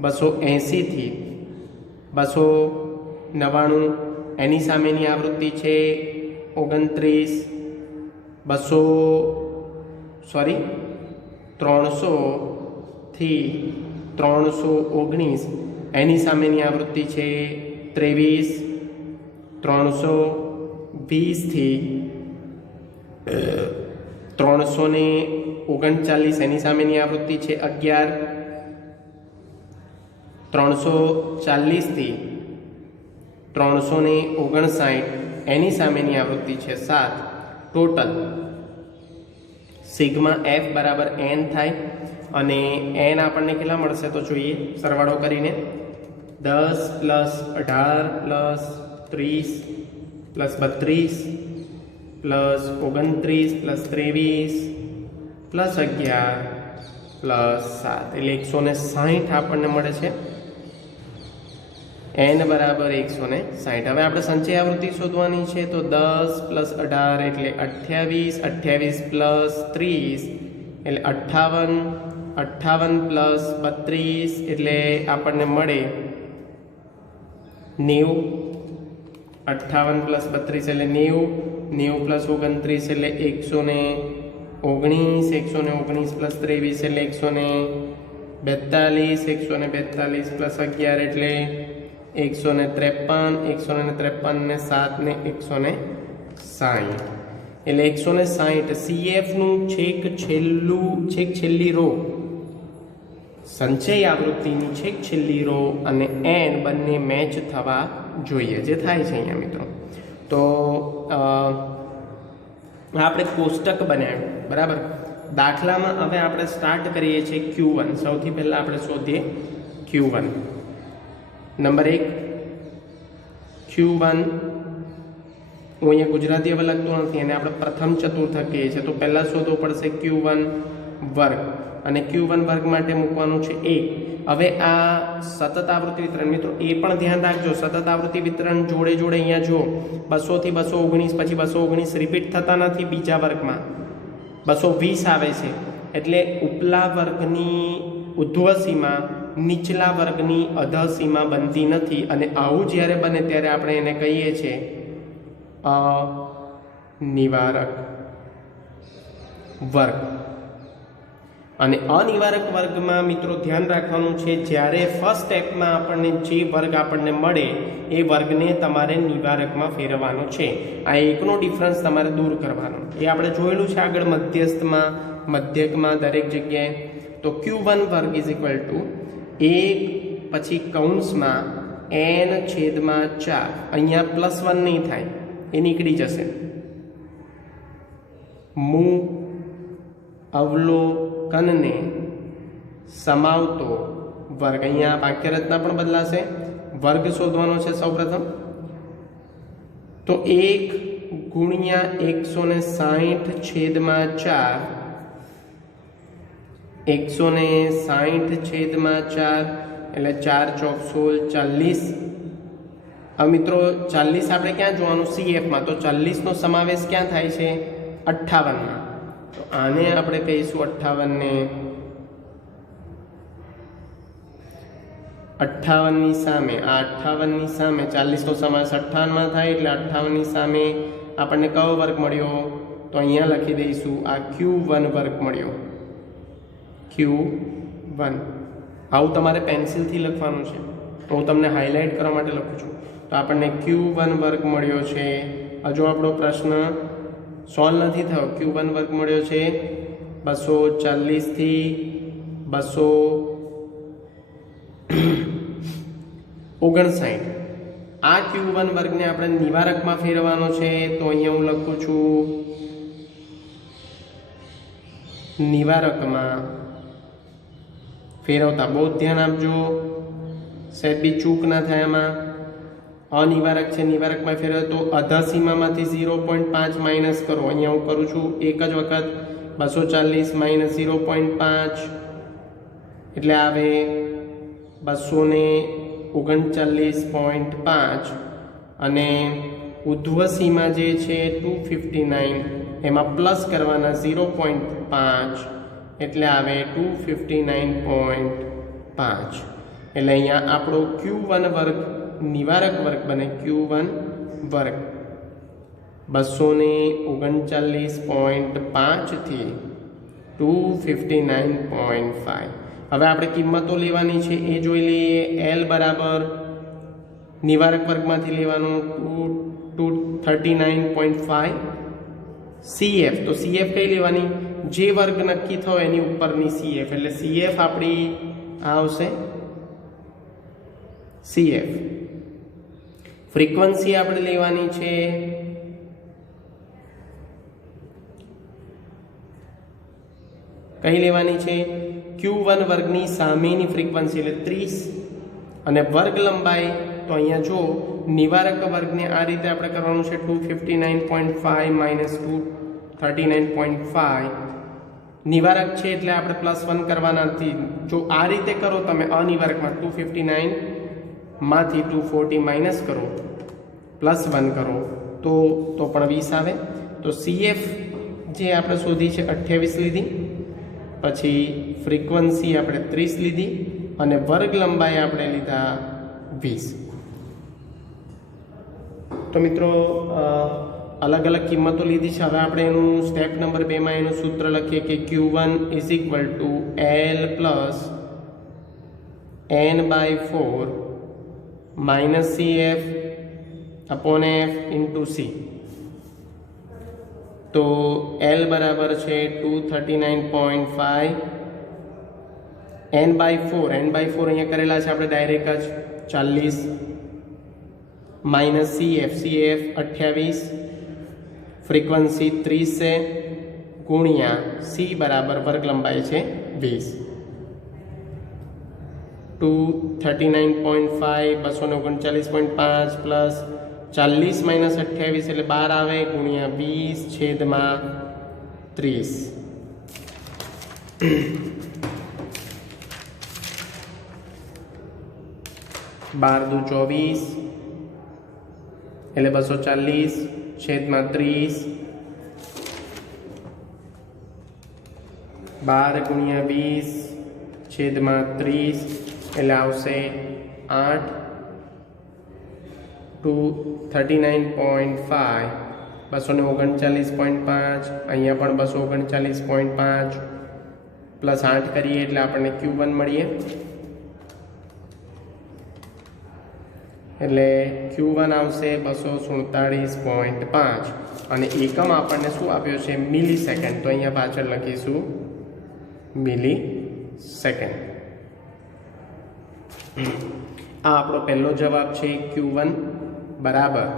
280 299 એની સામેની આવૃત્તિ છે 29. 300 થી 319 એની સામેની આવૃત્તિ છે 23. 320 થી 339 એની સામેની આવૃત્તિ છે 11. 340 થી 359 એની સામેની આવૃત્તિ છે 7. ટોટલ સિગ્મા એફ બરાબર એન થાય અને એન આપણને કેટલા મળશે તો જોઈએ સરવાળો કરીને 10 + 18 + 30 + 32 + 29 + 23 + 11 + 7 એટલે 160 આપણને મળે છે. n બરાબર 160. હવે આપણે સંચય આવૃત્તિ શોધવાની છે તો 10 + 18 એટલે 28. 28 + 30 એટલે 58. 58 + 32 એટલે આપણને મળે 90. 58 + 32 એટલે 90. 90 + 29 એટલે 119. 119 + 23 એટલે 142. 142 + 11 એટલે 153. 153 ને 7 ને 160 એટલે 160. CF નું છેલ્લી રો સંચય આવૃત્તિની છેલ્લી રો અને n બંને મેચ થવા જોઈએ, જે થાય છે અહીંયા મિત્રો. તો આપણે કોષ્ટક બનાવ્યું બરાબર. દાખલામાં હવે આપણે સ્ટાર્ટ કરીએ છીએ Q1. સૌથી પહેલાં આપણે શોધીએ Q1. નંબર 1 Q1 હું અહીંયા ગુજરાતી હવે લખતો નથી અને આપણે પ્રથમ ચતુર્થક કહીએ છીએ. તો પહેલાં શોધવું પડશે Q1 વર્ગ અને Q1 વર્ગ માટે મૂકવાનું છે 1. હવે આ સતત આવૃત્તિ વિતરણ મિત્રો એ પણ ધ્યાન રાખજો. સતત આવૃત્તિ વિતરણ જોડે અહીંયા જો 200 થી 219 પછી 219 રિપીટ થતા નથી. બીજા વર્ગમાં 220 આવે છે એટલે ઉપલા વર્ગની ઉધ્વ સીમા નીચલા વર્ગની અધઃ સીમા બનતી નથી અને આવું જ્યારે બને ત્યારે આપણે એને કહીએ છીએ અનિવારક વર્ગ. અને અનિવારક વર્ગમાં મિત્રો ધ્યાન રાખવાનું છે જ્યારે ફર્સ્ટ સ્ટેપમાં આપણને જે વર્ગ આપણને મળે એ વર્ગને તમારે નિવારકમાં ફેરવવાનો છે. આ એકનો ડિફરન્સ તમારે દૂર કરવાનો. એ આપણે જોયેલું છે આગળ મધ્યસ્થમાં, મધ્યકમાં, દરેક જગ્યાએ. તો Q1 વર્ગ = 1 પછી કૌંસમાં n/4. અહીંયા +1 નહીં થાય, એ નીકળી જશે. મૂ અવલોકનને સમાવતો વર્ગ. અહીંયા વાક્યરચના પણ બદલાશે. વર્ગ શોધવાનો છે સૌપ્રથમ. તો 1 × 160/4 160/4 એટલે 4 × 4 = 40. હવે મિત્રો 40 આપણે ક્યાં જોવાનું? CFમાં. તો 40નો સમાવેશ ક્યાં થાય છે? 58માં. તો આને આપણે કહીશું 58 ને 58ની સામે, આ 58ની સામે 40નો સમાવેશ 58માં થાય એટલે 58ની સામે આપણને કયો વર્ગ મળ્યો? તો અહીંયા લખી દઈશું આ Q1 વર્ગ મળ્યો. Q1 આવું તમારે પેન્સિલથી લખવાનું છે. તો હું તમને હાઇલાઇટ કરવા માટે લખું છું. તો આપણને Q1 વર્ગ મળ્યો છે. હજુ આપણો પ્રશ્ન સોલ્વ નથી થયો. Q1 વર્ગ મળ્યો છે 240 થી 259. આ Q1 વર્ગને આપણે નિવારકમાં ફેરવવાનો છે. તો અહીંયા હું લખું છું નિવારકમાં ફેરવતા બહુ ધ્યાન આપજો, સહેજ બી ચૂક ના થાય. એમાં અનિવારક છે, નિવારકમાં ફેરવે તો અધઃ સીમામાંથી 0.5 માઇનસ કરો. અહીંયા હું કરું છું એક જ વખત. 240 - 0.5 એટલે આવે 239.5 અને ઉધ્વ સીમા જે છે 259 એમાં પ્લસ કરવાના 0.5 એટલે આવે 259.5 એટલે અહીંયા આપણો Q1 વર્ગ નિવારક વર્ગ બને Q1 વર્ગ 239.5 થી 259.5. હવે આપણે કિંમતો લેવાની છે એ જોઈ લઈએ. L બરાબર નિવારક વર્ગમાંથી લેવાનું 239.5. CF તો CF કઈ લેવાની? જે વર્ગ નક્કી થયો એની ઉપરની CF એટલે CF આપણી આવશે CF. ફ્રીક્વન્સી આપણે લેવાની છે કઈ લેવાની છે? Q1 વર્ગની સામેની ફ્રીક્વન્સી એટલે 30 અને વર્ગ લંબાઈ તો અહીંયા જો નિવારક વર્ગને આ રીતે આપણે કરવાનું છે 259.5 માઇનસ 239.5. નિવારક છે એટલે આપણે +1 કરવાના નથી. જો આ રીતે કરો તમે અનિવારકમાં 259 માંથી 240 માઇનસ કરો +1 કરો તો પણ 20 આવે. તો CF જે આપણે શોધી છે 28 લીધી, પછી ફ્રીક્વન્સી આપણે 30 લીધી અને વર્ગ લંબાઈ આપણે લીધા 20. તો મિત્રો અલગ અલગ કિંમતો લીધી છે. હવે આપણે એનું સ્ટેપ નંબર 2 માં એનું સૂત્ર લખીએ કે Q1 = L + n/4 - CF / F × C. તો L બરાબર છે 239.5, n/4 અહીંયા કરેલા છે આપણે ડાયરેક્ટ જ 40 માઇનસ CF 28, ફ્રીક્વન્સી 30 છે ગુણ્યા C બરાબર વર્ગ લંબાઈ છે 20. 239.5 239.5 પ્લસ 40 માઇનસ 28 એટલે 12 આવે ગુણ્યા 20/30. 12 દુ 24 એટલે 240/30. 12 ગુણ્યા 20/30 એટલે આવશે 8. 239.5 239.5 અહીંયા પણ 239.5 પ્લસ 8 કરીએ એટલે આપણને Q1 મળીએ. એટલે Q1 આવશે 247.5 અને એકમ આપણને શું આપ્યો છે? મિલી સેકન્ડ. તો અહીંયા પાછળ લખીશું મિલી સેકન્ડ. આ આપણો પહેલો જવાબ છે. Q1 બરાબર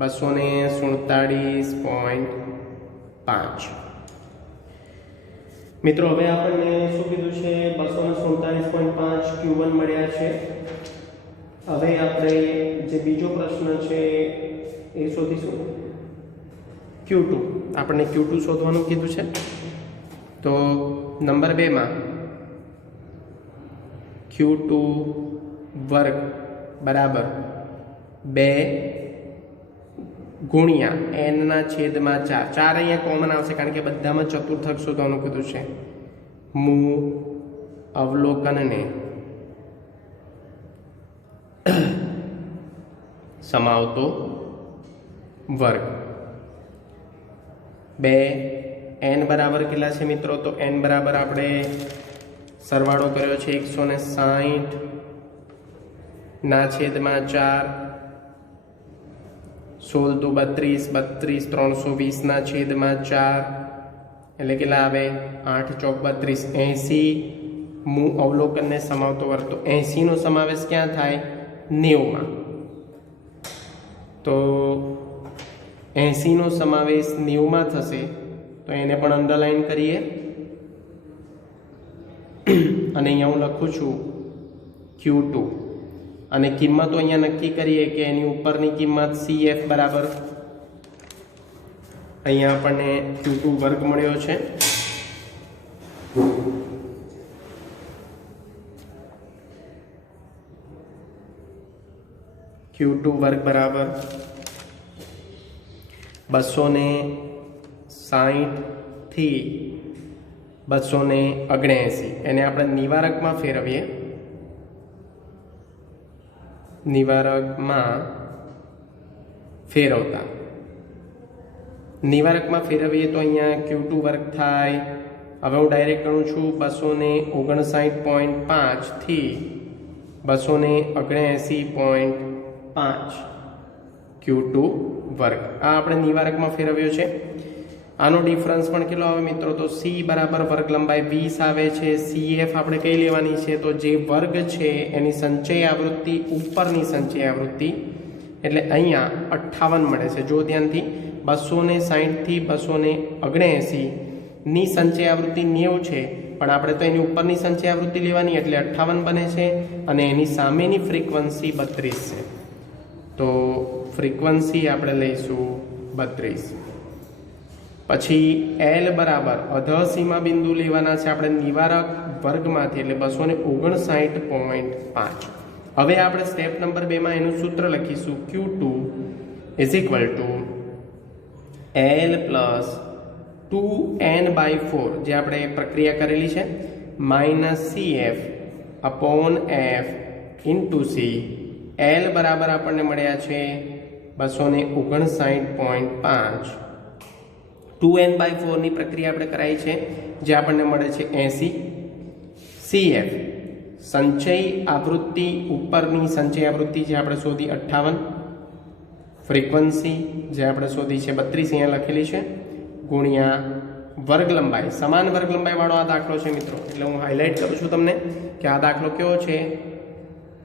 247.5. મિત્રો હવે આપણને શું કીધું છે? 247.5 Q1 મળ્યા છે. હવે આપણે જે બીજો પ્રશ્ન છે એ શોધીશું. Q2 આપણને Q2 શોધવાનું કીધું છે. તો નંબર 2 માં Q2 વર્ગ બરાબર 2 ગુણ્યા n/4. 4 અહીંયા કોમન આવશે કારણ કે બધામાં ચતુર્થક શોધવાનું કીધું છે. મૂ અવલોકનને સમાવતો વર્ગ. 2 n બરાબર કેટલા છે મિત્રો? તો n બરાબર આપણે સરવાળો કર્યો છે 160/4. 16 દુ 32, 320/4 એટલે કેટલા આવે? 8 ચોક 32. 80 મૂ અવલોકનને સમાવતો વર્ગ. તો 80 નો સમાવેશ ક્યાં થાય? 90 માં. તો 80 નો સમાવેશ 90 માં થશે તો એને પણ અંડરલાઈન કરીએ અને અહીંયા હું લખું છું Q2 અને કિંમતો અહીંયા નક્કી કરીએ કે એની ઉપરની કિંમત CF બરાબર અહીંયા આપણને Q2 વર્ગ મળ્યો છે. Q2 વર્ગ બરાબર 260 થી 279, એને આપણે નિવારકમાં ફેરવીએ. નિવારકમાં ફેરવતા તો અહીંયા Q2 વર્ગ થાય. હવે હું ડાયરેક્ટ ગણું છું 259.5 થી 279.5 Q2 વર્ગ. આ આપણે નિવારકમાં ફેરવ્યો છે. આનો ડિફરન્સ પણ કેટલો આવે મિત્રો? તો C બરાબર વર્ગ લંબાઈ 20 આવે છે. CF આપણે કઈ લેવાની છે? તો જે વર્ગ છે એની સંચય આવૃત્તિ ઉપરની સંચય આવૃત્તિ, એટલે અહીંયા 58 મળે છે. જો ધ્યાનથી 260 થી 279 ની સંચય આવૃત્તિ 90 છે, પણ આપણે તો એની ઉપરની સંચય આવૃત્તિ લેવાની એટલે 58 બને છે, અને એની સામેની ફ્રીક્વન્સી 32 છે. તો ફ્રીક્વન્સી આપણે લઈશું 32. પછી L બરાબર અધઃ સીમા બિંદુ લેવાના છે આપણે નિવારક વર્ગમાંથી, એટલે 259.5. હવે આપણે સ્ટેપ નંબર 2 માં એનું સૂત્ર લખીશું. Q2 is equal two L plus 2n/4, જે આપણે પ્રક્રિયા કરેલી છે, minus CF upon F into C. L બરાબર આપણને મળ્યા છે 259.5. 2n/4 ની પ્રક્રિયા આપણે કરાઈ છે, જે આપણને મળે છે 80. CF સંચય આવૃત્તિ ઉપરની સંચય આવૃત્તિ જે આપણે શોધી 58, ફ્રીક્વન્સી જે આપણે શોધી છે 32 અહીંયા લખેલી છે, ગુણ્યા વર્ગ લંબાઈ. સમાન વર્ગ લંબાઈ વાળો આ દાખલો છે મિત્રો, એટલે હું હાઇલાઇટ કરું છું તમને કે આ દાખલો કેવો છે,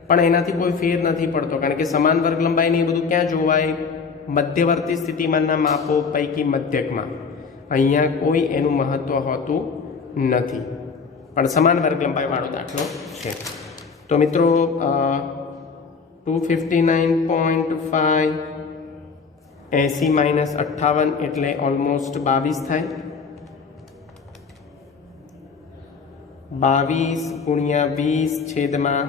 પણ એનાથી કોઈ ફેર નથી પડતો, કારણ કે સમાન વર્ગ લંબાઈને એ બધું ક્યાં જોવાય? મધ્યવર્તી સ્થિતિમાનના માપો પૈકી મધ્યકમાં. અહીંયા કોઈ એનું મહત્વ હોતું નથી, પણ સમાન વર્ગ લંબાઈ વાળો દાખલો છે. તો મિત્રો 259.5 80 માઇનસ 58 એટલે ઓલમોસ્ટ 22 થાય. 22 ગુણ્યા 20 છેદમાં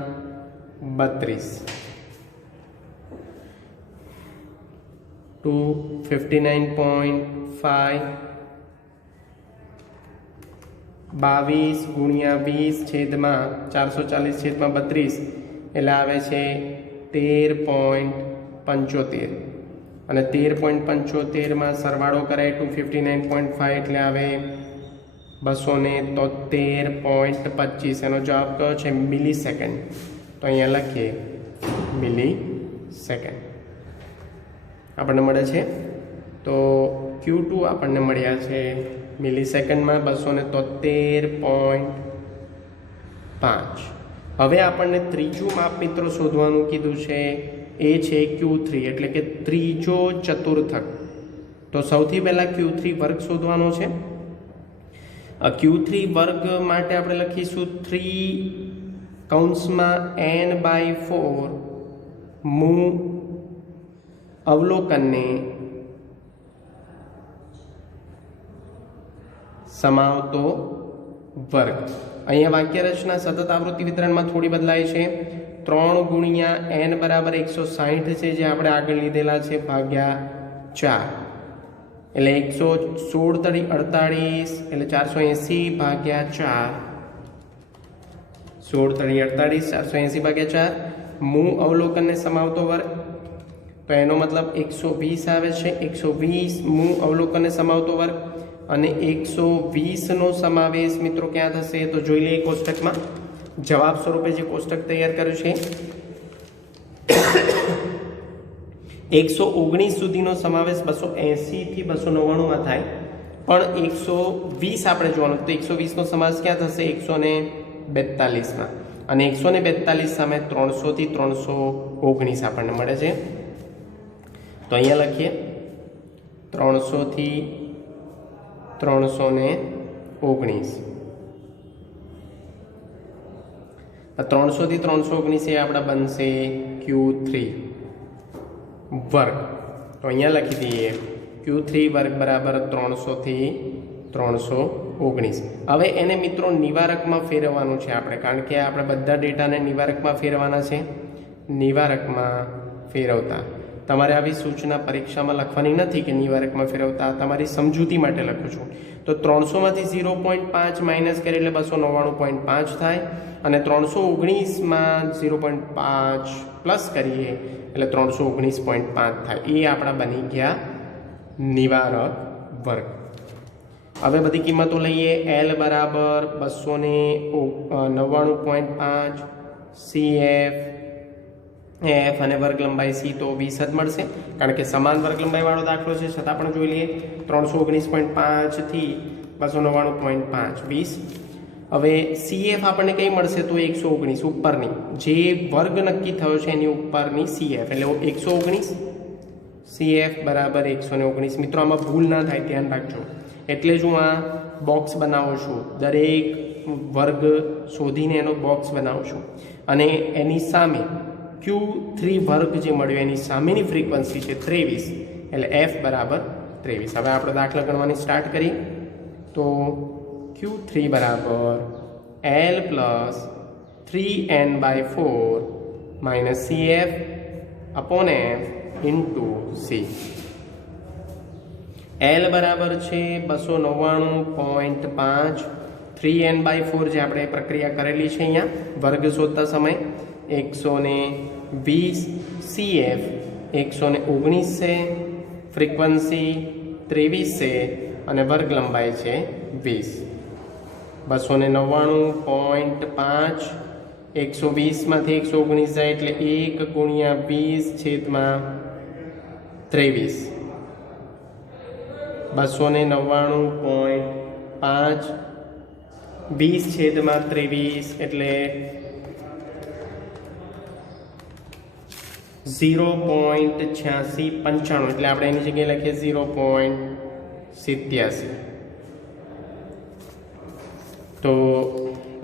32. 259.5 22 ગુણ્યા 20 છેદમાં 440 છેદમાં 32 એટલે આવે છે 13.75, અને 13.75 માં સરવાળો કરાય 259.5 એટલે આવે 273.25. એનો જવાબ કયો છે? મિલી સેકન્ડ. તો અહીંયા લખીએ મિલી સેકન્ડ આપણને મળે છે. તો Q2 આપણને મળ્યા છે મિલી સેકન્ડમાં 273.5. હવે આપણને ત્રીજું માપ મિત્રો શોધવાનું કીધું છે, એ છે Q3, એટલે કે ત્રીજો ચતુર્થક. તો સૌથી પહેલાં Q3 વર્ગ શોધવાનો છે. Q3 વર્ગ માટે આપણે લખીશું 3(n/4 મૂ અવલોકનને સમાવતો વર્ગ. અહીંયા વાક્ય રચના સતત આવૃત્તિ વિતરણમાં થોડી બદલાય છે. 3 ગુણ્યા n બરાબર 160 છે, જે આપણે આગળ લીધેલા છે, ભાગ્યા 4, એટલે 116 તળી 48 એટલે 480 ભાગ્યા 4. 16 તળી 48 480 ભાગ્યા 4. મૂ અવલોકનને સમાવતો વર્ગ, તો એનો મતલબ 120 આવે છે. 120 મૂ અવલોકનને સમાવતો વર્ગ, અને 120 નો સમાવેશ મિત્રો ક્યાં થશે? તો જોઈ લઈએ કોષ્ટકમાં. જવાબ સ્વરૂપે જે કોષ્ટક તૈયાર કર્યું છે, 119 સુધીનો સમાવેશ 280 થી 299 માં થાય, પણ 120 આપણે જોવાનું, તો 120 નો સમાવેશ ક્યાં થશે? 142 માં, અને 142 સામે 300 થી 319 આપણને મળે છે. તો અહીંયા લખીએ 300 થી 319. 300 થી 319 એ આપણા બનશે Q3 વર્ગ. તો અહીંયા લખી દઈએ Q3 વર્ગ બરાબર 300 થી 319. હવે એને મિત્રો નિવારકમાં ફેરવવાનું છે આપણે, કારણ કે આપણે બધા ડેટાને નિવારકમાં ફેરવાના છે. નિવારકમાં ફેરવતા. તમારે આવી સૂચના પરીક્ષામાં લખવાની નથી કે નિવારકમાં ફેરવતા, તમારી સમજૂતી માટે લખું છું. તો 300માંથી 0.5 માઇનસ કરીએ એટલે 299.5 થાય, અને 319માં 0.5 પ્લસ કરીએ એટલે 319.5 થાય. એ આપણા બની ગયા નિવારક વર્ગ. હવે બધી કિંમતો લઈએ. એલ બરાબર 299.5, CF એફ અને વર્ગ લંબાઈ સી તો 20 જ મળશે, કારણ કે સમાન વર્ગ લંબાઈવાળો દાખલો છે. છતાં પણ જોઈ લઈએ 319.5 થી 299.5 20. હવે CF આપણને કઈ મળશે તો 119 ઉપરની, જે વર્ગ નક્કી થયો છે એની ઉપરની CF એટલે 119. CF બરાબર 119. મિત્રો આમાં ભૂલ ના થાય, ધ્યાન રાખજો. એટલે જ હું આ બોક્સ બનાવું છું, દરેક વર્ગ શોધીને એનો બોક્સ બનાવું છું. અને એની સામે Q3 વર્ગ જે મળ્યો એની સામેની ફ્રીક્વન્સી છે 23, એટલે F બરાબર 23. હવે આપણે દાખલા ગણવાની સ્ટાર્ટ કરીએ. તો Q3 બરાબર L plus 3n/4 minus CF upon F into C. L બરાબર છે 299.5, 3n/4 જે આપણે પ્રક્રિયા કરેલી છે અહીંયા વર્ગ શોધતા સમય 120, CF 119 છે, ફ્રીક્વન્સી 23 છે અને વર્ગ લંબાઈ છે 20. 299.5 120માંથી 119 જાય એટલે 1 ગુણ્યા 20/23. 299.5 20/23 એટલે 0.8695, એટલે આપણે એની જગ્યાએ લખીએ 0.87. તો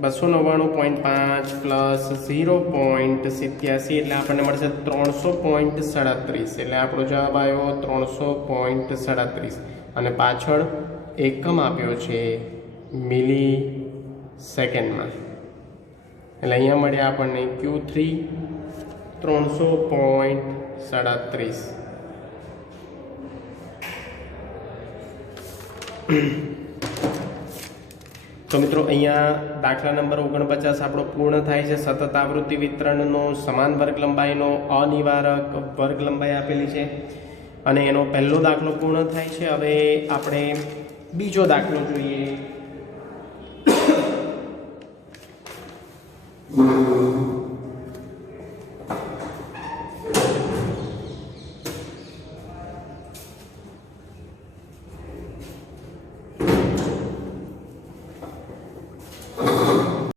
299.5 પ્લસ 0.87 એટલે આપણને મળશે 300.37. એટલે આપણો જવાબ આવ્યો 300.37, અને પાછળ એકમ આપ્યો છે મિલી સેકન્ડમાં. એટલે અહીંયા મળ્યા આપણને Q3 300.37. તો મિત્રો અહીંયા દાખલા નંબર 49 આપણો પૂર્ણ થાય છે. સતત આવૃત્તિ વિતરણનો સમાન વર્ગ લંબાઈનો અનિવારક વર્ગ લંબાઈ આપેલી છે, અને એનો પહેલો દાખલો પૂર્ણ થાય છે. હવે આપણે બીજો દાખલો જોઈએ.